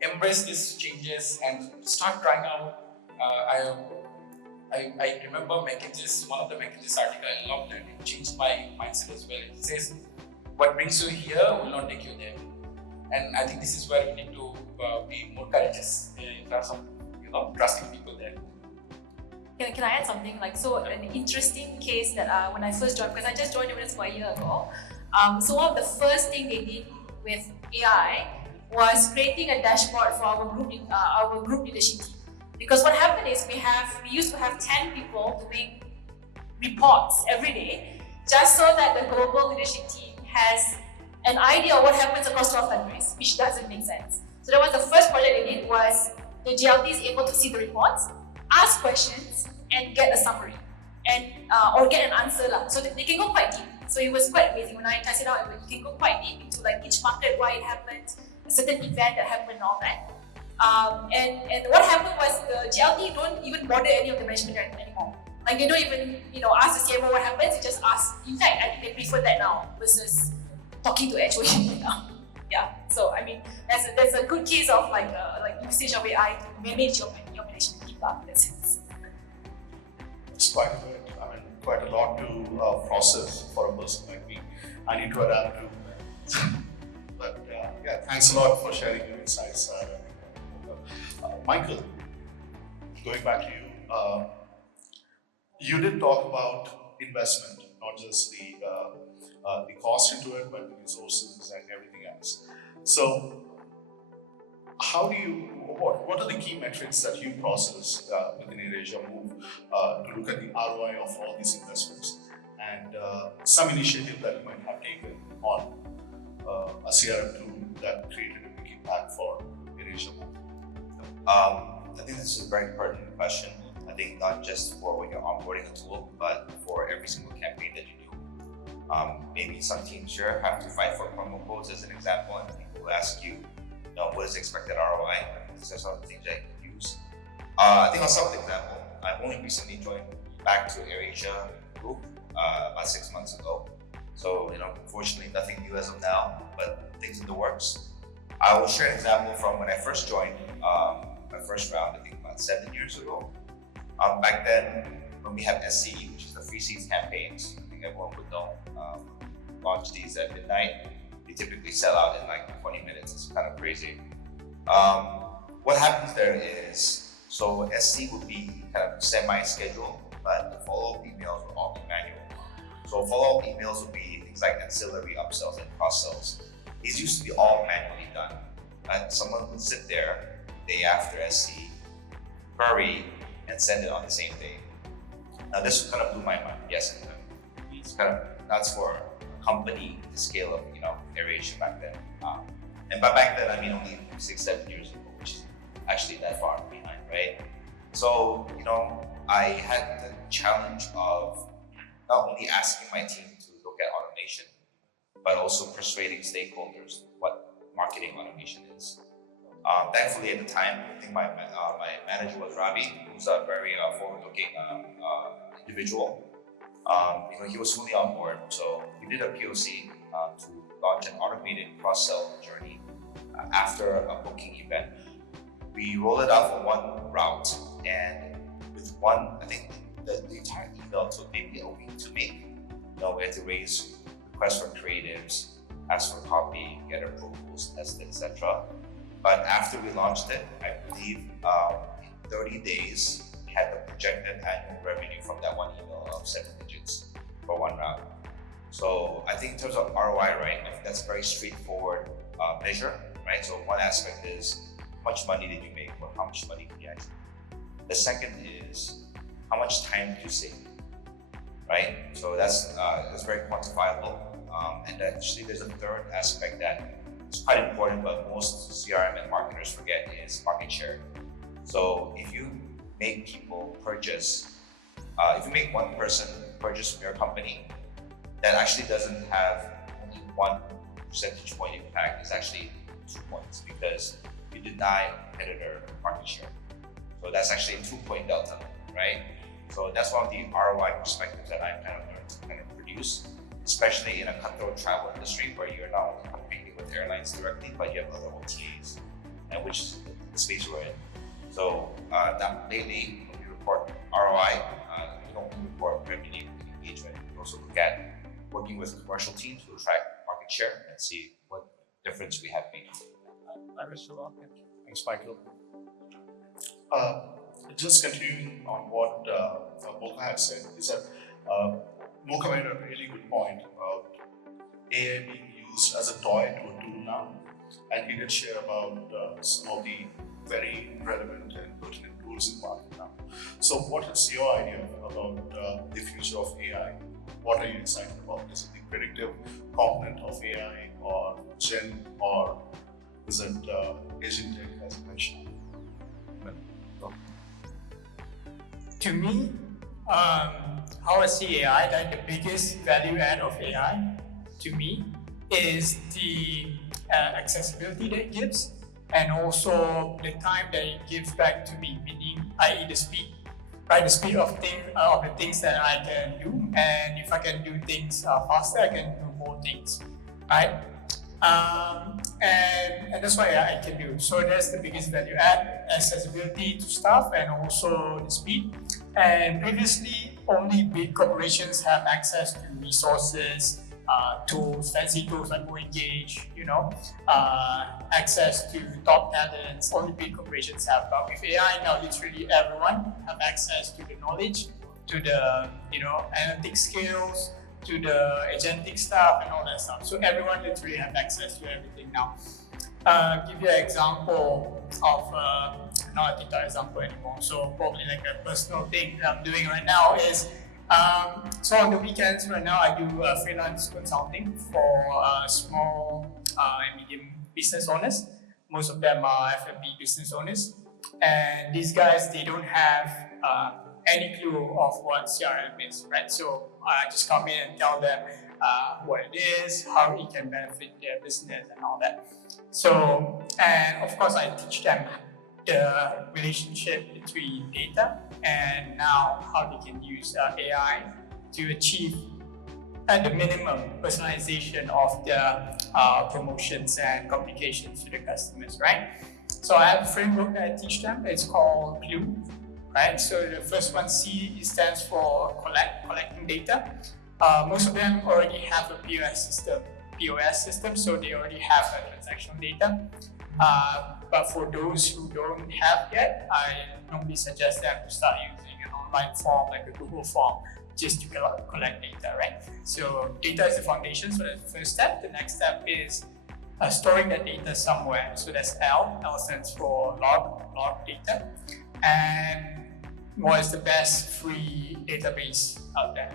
embrace these changes and start trying out. I remember McKinsey's, one of the McKinsey's article, I loved it. It changed my mindset as well. It says, what brings you here will not take you there. And I think this is where we need to be more courageous in terms of trusting people there. Can I add something? An interesting case that when I first joined, because I just joined Dominus for a year ago. So one of the first thing they did with AI was creating a dashboard for our group leadership team. Because what happened is we used to have 10 people doing reports every day, just so that the global leadership team has an idea of what happens across 12 countries, which doesn't make sense. So that was the first project they did, was the GLT is able to see the reports, ask questions, and get a summary, and or get an answer. So they can go quite deep. So it was quite amazing when I tested it out. You can go quite deep into each market, why it happened, a certain event that happened, and all that. And what happened was the GLT don't even bother any of the management anymore. They don't even ask the CMO what happens. They just ask. In fact, I think they prefer that now versus talking to HOD now. Yeah. So I mean, that's a good case of usage of AI to manage your management team in that sense. It's quite good. I mean, quite a lot to process for a person like me. I need to adapt to. But yeah, thanks a lot for sharing your insights. Michael, going back to you, you did talk about investment, not just the cost into it, but the resources and everything else. So, how do you? What are the key metrics that you process within Eurasia Move to look at the ROI of all these investments, and some initiative that you might have taken on a CRM tool that created a big impact for Eurasia Move? I think this is a very pertinent question. I think not just for when you're onboarding a tool, but for every single campaign that you do. Maybe some teams here have to fight for promo codes as an example, and people will ask you, what is the expected ROI? These are some of the things that you use. I think I'll start with an example. I've only recently joined back to AirAsia Group about 6 months ago. So, unfortunately, nothing new as of now, but things in the works. I will share an example from when I first joined, my first round, I think about 7 years ago. Back then, when we have SCE, which is the free seats campaigns, I think everyone would know, launch these at midnight. They typically sell out in like 20 minutes. It's kind of crazy. What happens there is, so SC would be kind of semi-scheduled, but the follow-up emails would all be manual. So follow-up emails would be things like ancillary upsells and cross-sells. These used to be all manually done. Someone would sit there day after SC, query, and send it on the same day. Now this kind of blew my mind. Yes, it's kind of that's for a company the scale of AirAsia back then. And by back then I mean only 6-7 years ago, which is actually that far behind, right? So I had the challenge of not only asking my team to look at automation, but also persuading stakeholders what marketing automation is. Thankfully, at the time, I think my manager was Ravi, who's a very forward-looking individual. He was fully on board. So we did a POC to launch an automated cross-sell journey after a booking event. We rolled it out for one route, and with one, I think the entire email took maybe a week to make. We had to raise requests for creatives, ask for copy, get approvals, test it, etc. But after we launched it, I believe in 30 days, we had the projected annual revenue from that one email of 7 digits for one round. So I think in terms of ROI, right, I think that's a very straightforward measure, right? So one aspect is how much money did you make, or how much money did you actually make? The second is how much time did you save, right? So that's very quantifiable. And actually there's a third aspect that is quite important, but most CRM and marketers forget, is market share. So if you make people purchase, if you make one person purchase from your company, that actually doesn't have only 1 percentage point impact, it's actually 2 points, because you deny competitor market share. So that's actually a 2-point delta, right? So that's one of the ROI perspectives that I kind of learned to kind of produce, especially in a cutthroat travel industry where you're not only competing with airlines directly, but you have other OTAs, and which is the space we're in. So that lately, when we report ROI, we don't only report revenue and engagement. We also look at working with commercial teams to track market share and see what difference we have made. Thanks, Michael. Just continuing on what Mocha has said, is that Mocha made a really good point about AI being used as a toy to a tool now, and he did share about some of the very relevant and pertinent tools in the market now. So what is your idea about the future of AI? What are you excited about? Is it the predictive component of AI, or Gen, or is it agentic, as you mentioned? To me, how I see AI, that the biggest value add of AI to me is the accessibility that it gives, and also the time that it gives back to me, meaning i.e. the speed, right? The speed of the things that I can do, and if I can do things faster, I can do more things, right? And that's what I can do. So that's the biggest value add: accessibility to stuff and also the speed. And previously, only big corporations have access to resources, tools, fancy tools like Engage, access to top talents, only big corporations have. But with AI now, literally everyone have access to the knowledge, to the analytic skills, to the agentic stuff and all that stuff. So everyone literally have access to everything now. Give you an example of not a TikTok example anymore. So probably like a personal thing that I'm doing right now is so on the weekends right now I do freelance consulting for small and medium business owners. Most of them are F&B business owners, and these guys, they don't have any clue of what CRM is, right? So I just come in and tell them what it is, how it can benefit their business and all that. So, and of course I teach them the relationship between data and now how they can use AI to achieve at the minimum personalization of their promotions and communications to the customers, right? So I have a framework that I teach them. It's called Clue, right? So the first one, C, stands for collecting data. Most of them already have a POS system, so they already have a transactional data. But for those who don't have yet, I normally suggest them to start using an online form like a Google form just to collect data, right? So data is the foundation, so that's the first step. The next step is storing that data somewhere. So that's L. L stands for log data. And what is the best free database out there?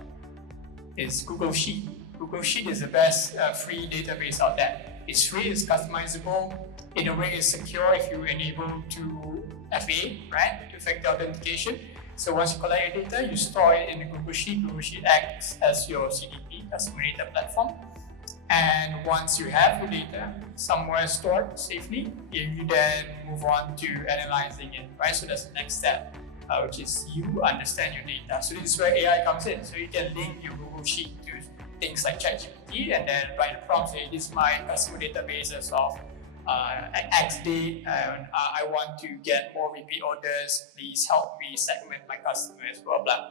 Is Google Sheet. Google Sheet is the best free database out there. It's free, it's customizable, in a way it's secure if you enable to FA, right? Two-factor authentication. So once you collect your data, you store it in the Google Sheet. Google Sheet acts as your CDP, customer data platform. And once you have your data somewhere stored safely, you then move on to analyzing it, right? So that's the next step, which is you understand your data. So this is where AI comes in. So you can link your Google Sheet to things like ChatGPT and then write a prompt, say, this is my customer database as of X date, and I want to get more repeat orders. Please help me segment my customers, blah blah.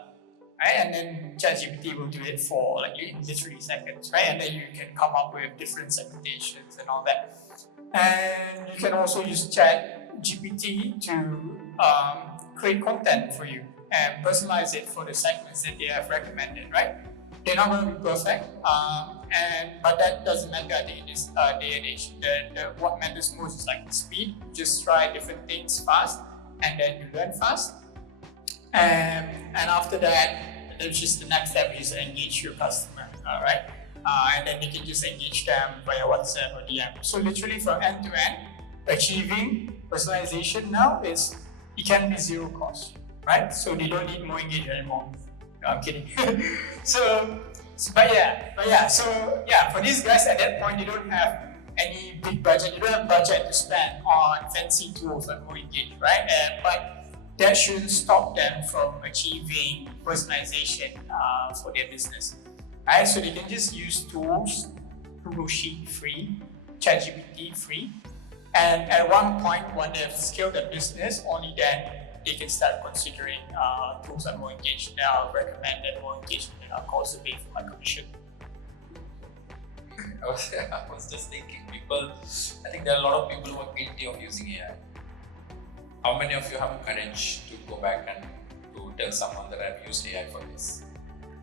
Right? And then ChatGPT will do it for like in literally seconds, right? And then you can come up with different segmentations and all that. And you can also use ChatGPT to create content for you and personalize it for the segments that they have recommended, right? They're not going to be perfect, but that doesn't matter in this day and age. What matters most is like speed. Just try different things fast, and then you learn fast. And after that, there's just the next step is engage your customer, right? And then you can just engage them via WhatsApp or DM. So literally from end to end, achieving personalization now it can be zero cost, right? So they don't need more engagement anymore. No, I'm kidding. For these guys at that point, you don't have any big budget. You don't have budget to spend on fancy tools like Engage, right? But that shouldn't stop them from achieving personalization for their business, right? So they can just use tools, Google Sheet free, ChatGPT free, and at one point when they've scaled their business, only then they can start considering tools like Engage. Then I'll recommend that Engage, and I'll also pay for my commission. I was just thinking, I think there are a lot of people who are guilty of using AI. How many of you have courage to go back and to tell someone that I've used AI for this?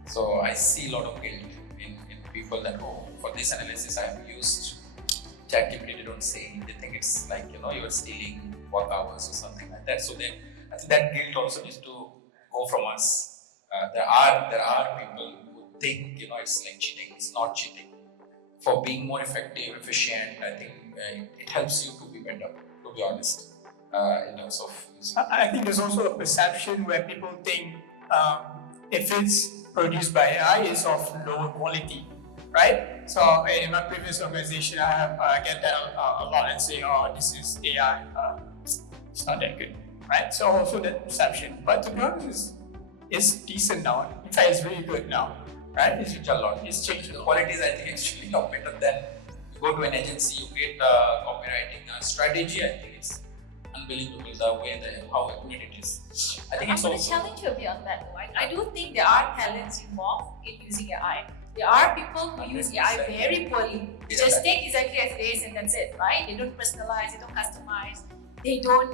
So I see a lot of guilt in people that, for this analysis I have used ChatGPT. They don't say, they think it's like, you're stealing work hours or something like that. So then I think that guilt also needs to go from us. There are people who think, it's like cheating. It's not cheating. For being more effective, efficient, I think it helps you to be better, to be honest, in terms of using. I think there's also a perception where people think if it's produced by AI, it's of lower quality, right? So in my previous organization, I get that a lot and say, this is AI, it's not that good, right? So also that perception. But to be honest, it's decent now. In fact, it's really good now. Right? It's changed a lot. It's changed. The quality is, I think, actually not better than you go to an agency, you get copywriting strategy. I think it's unbelievable the way how accurate it is. I think I'm going to challenge you a bit on that, though. I do think there are talents involved in using AI. There are people who use AI 100%. very poorly. They Yeah. just take exactly as it is and that's it, right? They don't personalize, they don't customize, they don't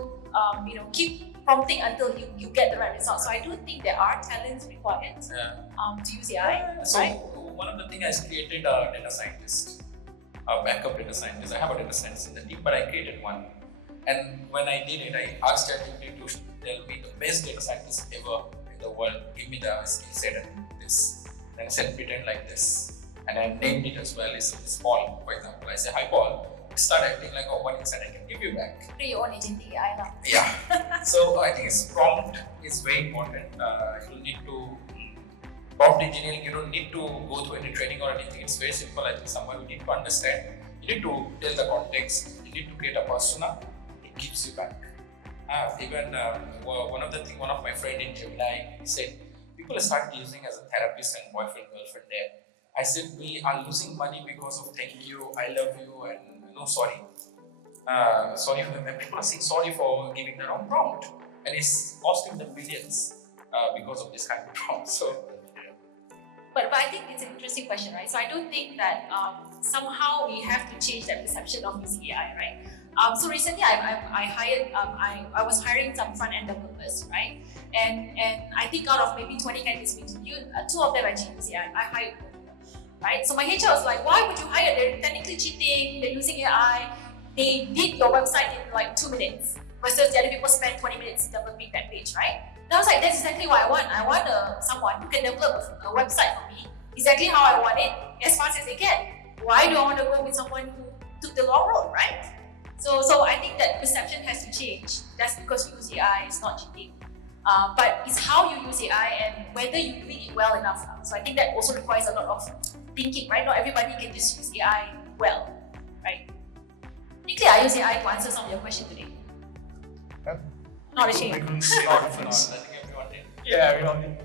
keep prompting until you get the right result. So I do think there are talents required to use AI, So right? one of the things I created a data scientist, a backup data scientist. I have a data scientist in the team, but I created one. And when I did it, I asked ChatGPT to tell me the best data scientist ever in the world. Give me the skill set and this. And I said pretend like this. And I named it as well. It's Paul, for example. I say, hi Paul. Start acting like one insight I can give you back. Create your own agentic AI now. Yeah. So I think prompt is very important. You need to prompt engineering. You don't need to go through any training or anything. It's very simple. I think someone you need to understand. You need to tell the context. You need to create a persona. It gives you back. One of my friend in Gemini, he said people start using as a therapist and boyfriend girlfriend there. I said we are losing money because of thank you, I love you, and no sorry. Sorry for them. People are saying sorry for giving the wrong prompt, and it's costing them millions because of this kind of prompt. So, But I think it's an interesting question, right? So I do think that somehow we have to change that perception of using AI, right? So recently I was hiring some front-end developers, right? And I think out of maybe 20 candidates we interviewed, 2 of them actually use AI. I hired both of them, right? So my HR was like, why would you hire? They're technically cheating, they're using AI. They did your website in like 2 minutes versus the other people spend 20 minutes developing that page, right? And I was like, that's exactly what I want. I want someone who can develop a website for me exactly how I want it, as fast as they can. Why do I want to go with someone who took the long road, right? So I think that perception has to change. That's because you use AI, it's not cheating. But it's how you use AI and whether you're doing it well enough. So I think that also requires a lot of thinking, right? Not everybody can just use AI well, right? Nikhil, I use AI to answer some of your questions today. Yeah. Not We ashamed. couldn't see the difference. I think everyone did. Yeah, everyone did.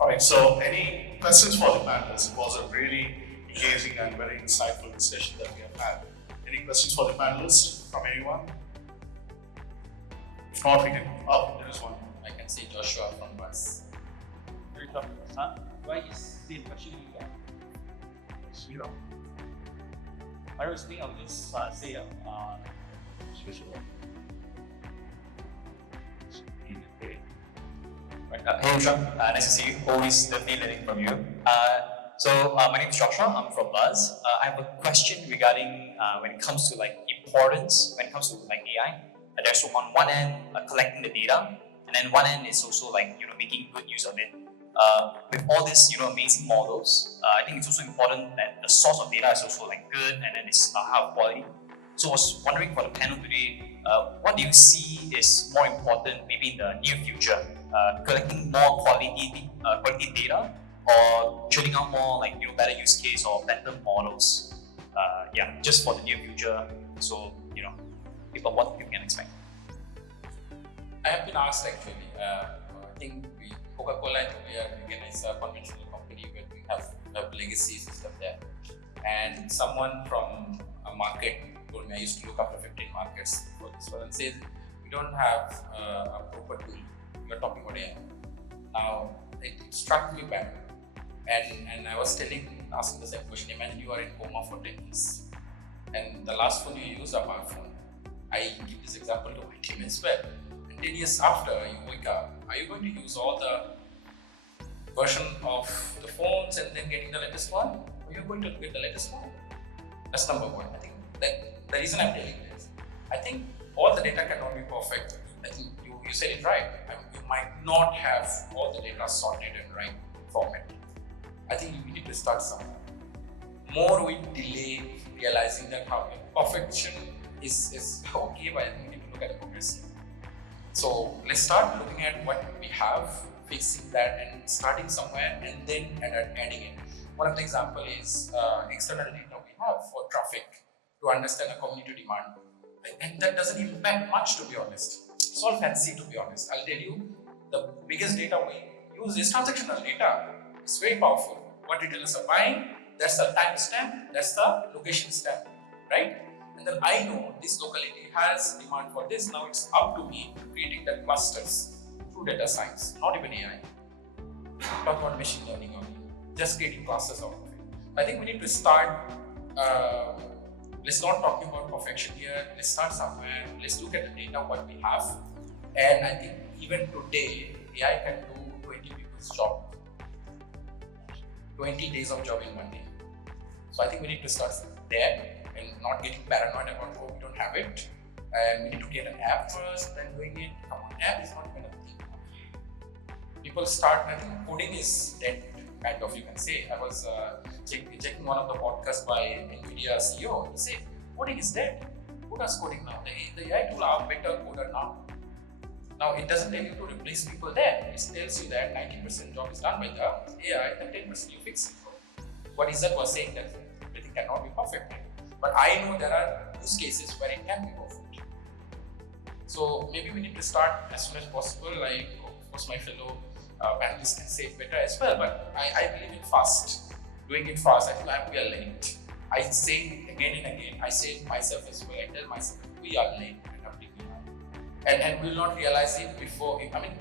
Alright, so any questions for the panelists? It was a really engaging and very insightful discussion that we have had. Any questions for the panelists from anyone? If not, we can. Oh, there is one. I can see Joshua from Bus. Why is the infection illegal? You know. I was thinking of this say special. Hey Usha, nice to see you. Always definitely learning from you. My name is Joshua. I'm from Buzz. I have a question regarding when it comes to like importance, when it comes to like AI. There's on one end collecting the data, and then one end is also like making good use of it. With all these amazing models, I think it's also important that the source of data is also like good and then it's high quality. So I was wondering for the panel today, what do you see is more important maybe in the near future? Collecting more quality data or churning out more like better use case or better models? Just for the near future. So people what you can expect. I have been asked actually. I think Coca-Cola, we are against a conventional company where we have legacy system there. And someone from a market told me I used to look after 15 markets for this one and says we don't have a proper tool. We are talking about AI. Now it struck me bad. And I was asking the same question. Imagine you are in coma for 10 years. And the last phone you use a smartphone. I give this example to my team as well. And 10 years after you wake up, are you going to use all the version of the phones and then getting the latest one? Or are you going to get the latest one? That's number one. I think that the reason I'm telling this, I think all the data cannot be perfect. I think you said it right. You might not have all the data sorted and right format. I think we need to start somewhere. More we delay realizing that how perfection is okay, but I think we need to look at the progress. So let's start looking at what we have, fixing that and starting somewhere and then adding it. One of the example is external data we have for traffic to understand a community demand. And that doesn't impact much, to be honest. It's all fancy, to be honest. I'll tell you, the biggest data we use is transactional data. It's very powerful. What retailers are buying, that's the timestamp, that's the location stamp, right? And then I know this locality has demand for this. Now it's up to me creating the clusters through data science, not even AI. Talk about machine learning only. just creating classes out of it. I think we need to start. Let's not talk about perfection here. Let's start somewhere. Let's look at the data, what we have. And I think even today, AI can do 20 people's job. 20 days of job in one day. So I think we need to start there and not getting paranoid about, oh, we don't have it. And we need to get an app first, then doing it. Come on, app is not kind of thing. People start, I think coding is dead, kind of, you can say. I was checking one of the podcasts by NVIDIA CEO. He said, coding is dead. Who does coding now? The AI tool are better coder now. Now, it doesn't tell you to replace people there. It tells you that 90% job is done by the AI, and 10% you fix it. What Izzat was saying, that everything cannot be perfect. But I know there are use cases where it can be perfect. So maybe we need to start as soon as possible. Like, of course, my fellow panelists can say it better as well, but I believe in fast. Doing it fast, I think we are late. I say it again and again. I say it myself as well. I tell myself, we are late. And we will not realize it before. I mean,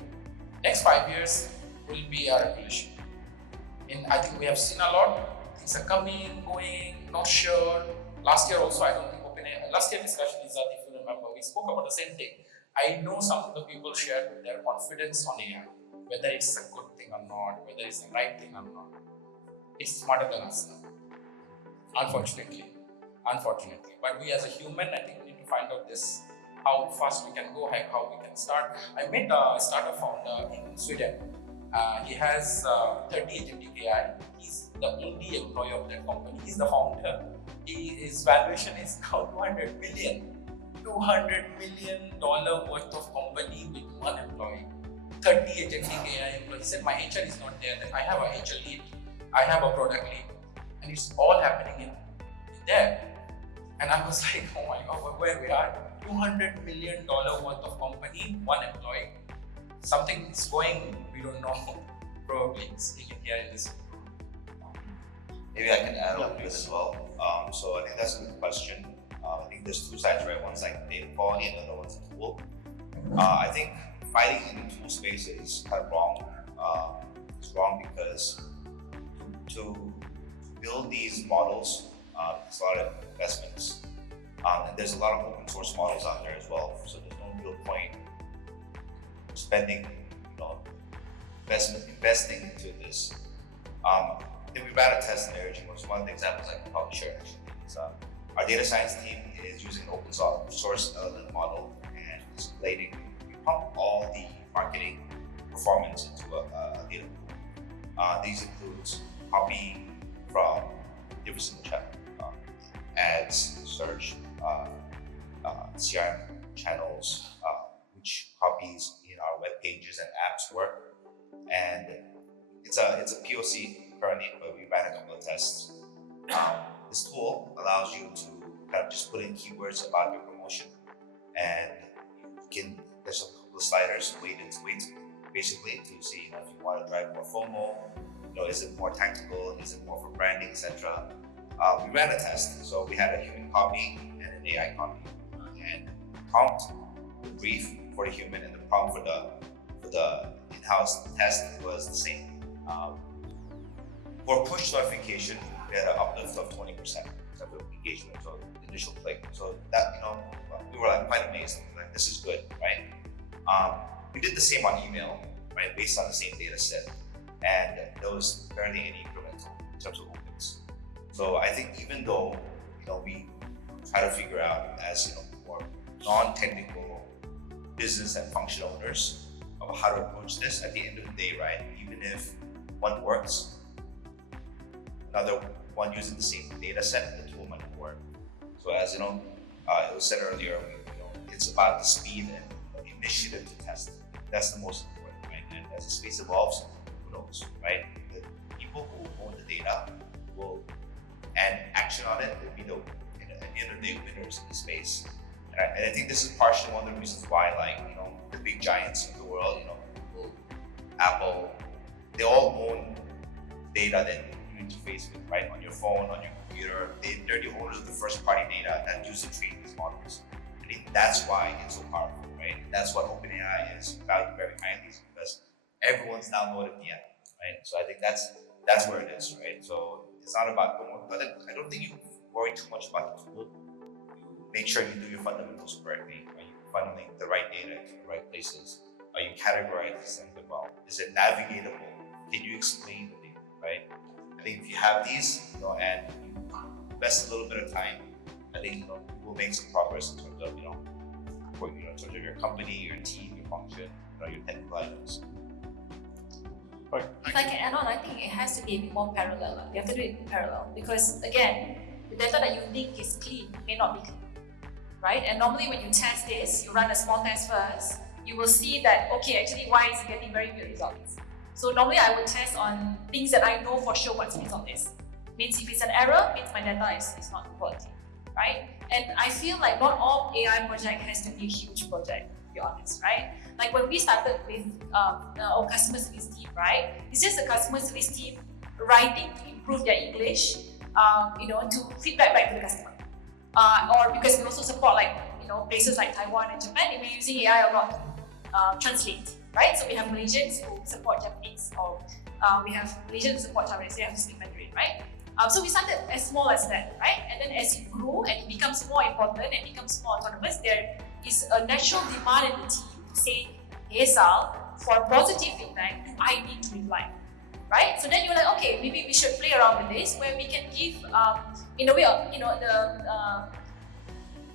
next 5 years will be a revolution. And I think we have seen a lot. Things are coming, going, not sure. Last year also, I don't think last year discussion is that, if you remember, we spoke about the same thing. I know some of the people shared their confidence on AI, whether it's a good thing or not, whether it's the right thing or not. It's smarter than us now. Unfortunately. But we as a human, I think we need to find out this, how fast we can go, how we can start. I met a startup founder in Sweden. He has 30 agentic AI. He's the only employee of that company. He's the founder. His valuation is now $200 million. $200 million worth of company with one employee. 30 agentic AI employees. He said, my HR is not there. Then I have a HR lead. I have a product lead. And it's all happening in there. And I was like, oh my God, where we are? $200 million worth of company, one employee. Something is going, we don't know. Probably speaking here in this. Maybe I can add on to it as well. So I think that's a good question. I think there's two sides, right? One's like data quality and the other one's the tool. I think fighting in the tool space is kind of wrong. It's wrong because to build these models, there's a lot of investments. And there's a lot of open source models out there as well. So there's no real point spending, investing into this. Then we ran a test in Origin. So one of the examples I can probably share actually is our data science team is using an open source LLM model and is collating. We pump all the marketing performance into a data pool. These includes copy from every single channel, ads, search, CRM channels, which copies in our web pages and apps work. And it's a POC currently, but we ran a couple of tests. This tool allows you to kind of just put in keywords about your promotion, and there's a couple of sliders, weight basically to see if you want to drive more FOMO, is it more tactical, is it more for branding, etc. We ran a test, so we had a human copy and an AI copy, and prompt, the brief for the human and the prompt for the in-house test was the same. For push notification, we had an uplift of 20% of engagement, so initial click. So that, we were quite amazed. Like, this is good, right? We did the same on email, right? Based on the same data set, and there was barely any incremental in terms of opens. So I think even though, we try to figure out as, more non-technical business and function owners of how to approach this, at the end of the day, right? Even if one works, another one using the same data set, the tool might not work. So as it was said earlier, it's about the speed and initiative to test. That's the most important, right? And as the space evolves, who knows, right? The people who own the data will, and action on it, will be at the end of the day, winners in the space. And I think this is partially one of the reasons why, the big giants of the world, Google, Apple, they all own data that you interface with, right? On your phone, on your computer. They're the owners of the first party data that use to train these models. I think that's why it's so powerful, right? And that's what OpenAI is valued very highly, because everyone's downloaded the app, right? So I think that's that's where it is, right? So it's not about, I don't think you worry too much about the tool. Make sure you do your fundamentals correctly. Are you funneling the right data to the right places? Are you categorizing them well? Is it navigatable? Can you explain the data, right? I think if you have these, and you invest a little bit of time, I think you will make some progress in terms of in terms of your company, your team, your function, your technical items. If I can add on, I think it has to be a bit more parallel. You have to do it in parallel because again, the data that you think is clean may not be clean, right? And normally when you test this, you run a small test first, you will see that, okay, actually why is it getting very good results? So normally I would test on things that I know for sure what the result is. Means if it's an error, means my data is not quality, right? And I feel like not all AI project has to be a huge project, to be honest, right? Like when we started with our customer service team, right? It's just the customer service team writing to improve their English, to feedback back to the customer. Or because we also support places like Taiwan and Japan, and we're using AI a lot to translate, right? So we have Malaysians who support Japanese, or we have Malaysians who support Taiwanese, they have to speak Mandarin, right? So we started as small as that, right? And then as you grow and it becomes more important and becomes more autonomous, there is a natural demand in the team to say, hey Sal, for positive feedback, do I need to reply? Right? So then you're like, okay, maybe we should play around with this where we can give, in a way,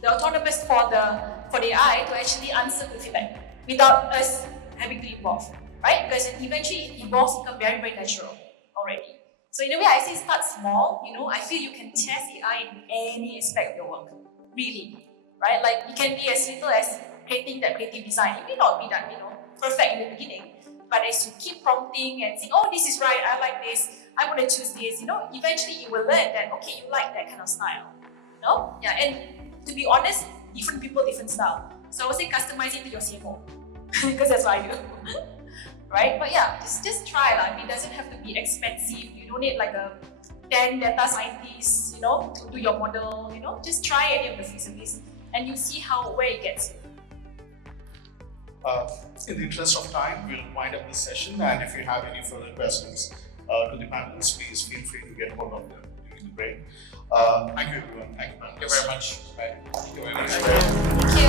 the autonomous for the AI to actually answer the feedback without us having to involve, right? Because eventually it evolves to become very, very natural already. So in a way, I say start small. I feel you can test AI in any aspect of your work, really, right? Like it can be as little as creating that creative design. It may not be that perfect in the beginning, but as you keep prompting and saying, oh, this is right, I like this, I want to choose this, eventually you will learn that, okay, you like that kind of style, Yeah, and to be honest, different people, different style. So I would say customize it to your CMO, because that's what I do, right? But yeah, just try. It doesn't have to be expensive. You don't need like a 10 data scientists, to do your model, just try any of the feasibilities and you see where it gets you. In the interest of time, we'll wind up this session, and if you have any further questions to the panelists, please feel free to get hold of them during the break. Thank you, everyone. Thank you, panelists. Thank you very much. Bye. Thank you very much. Thank you.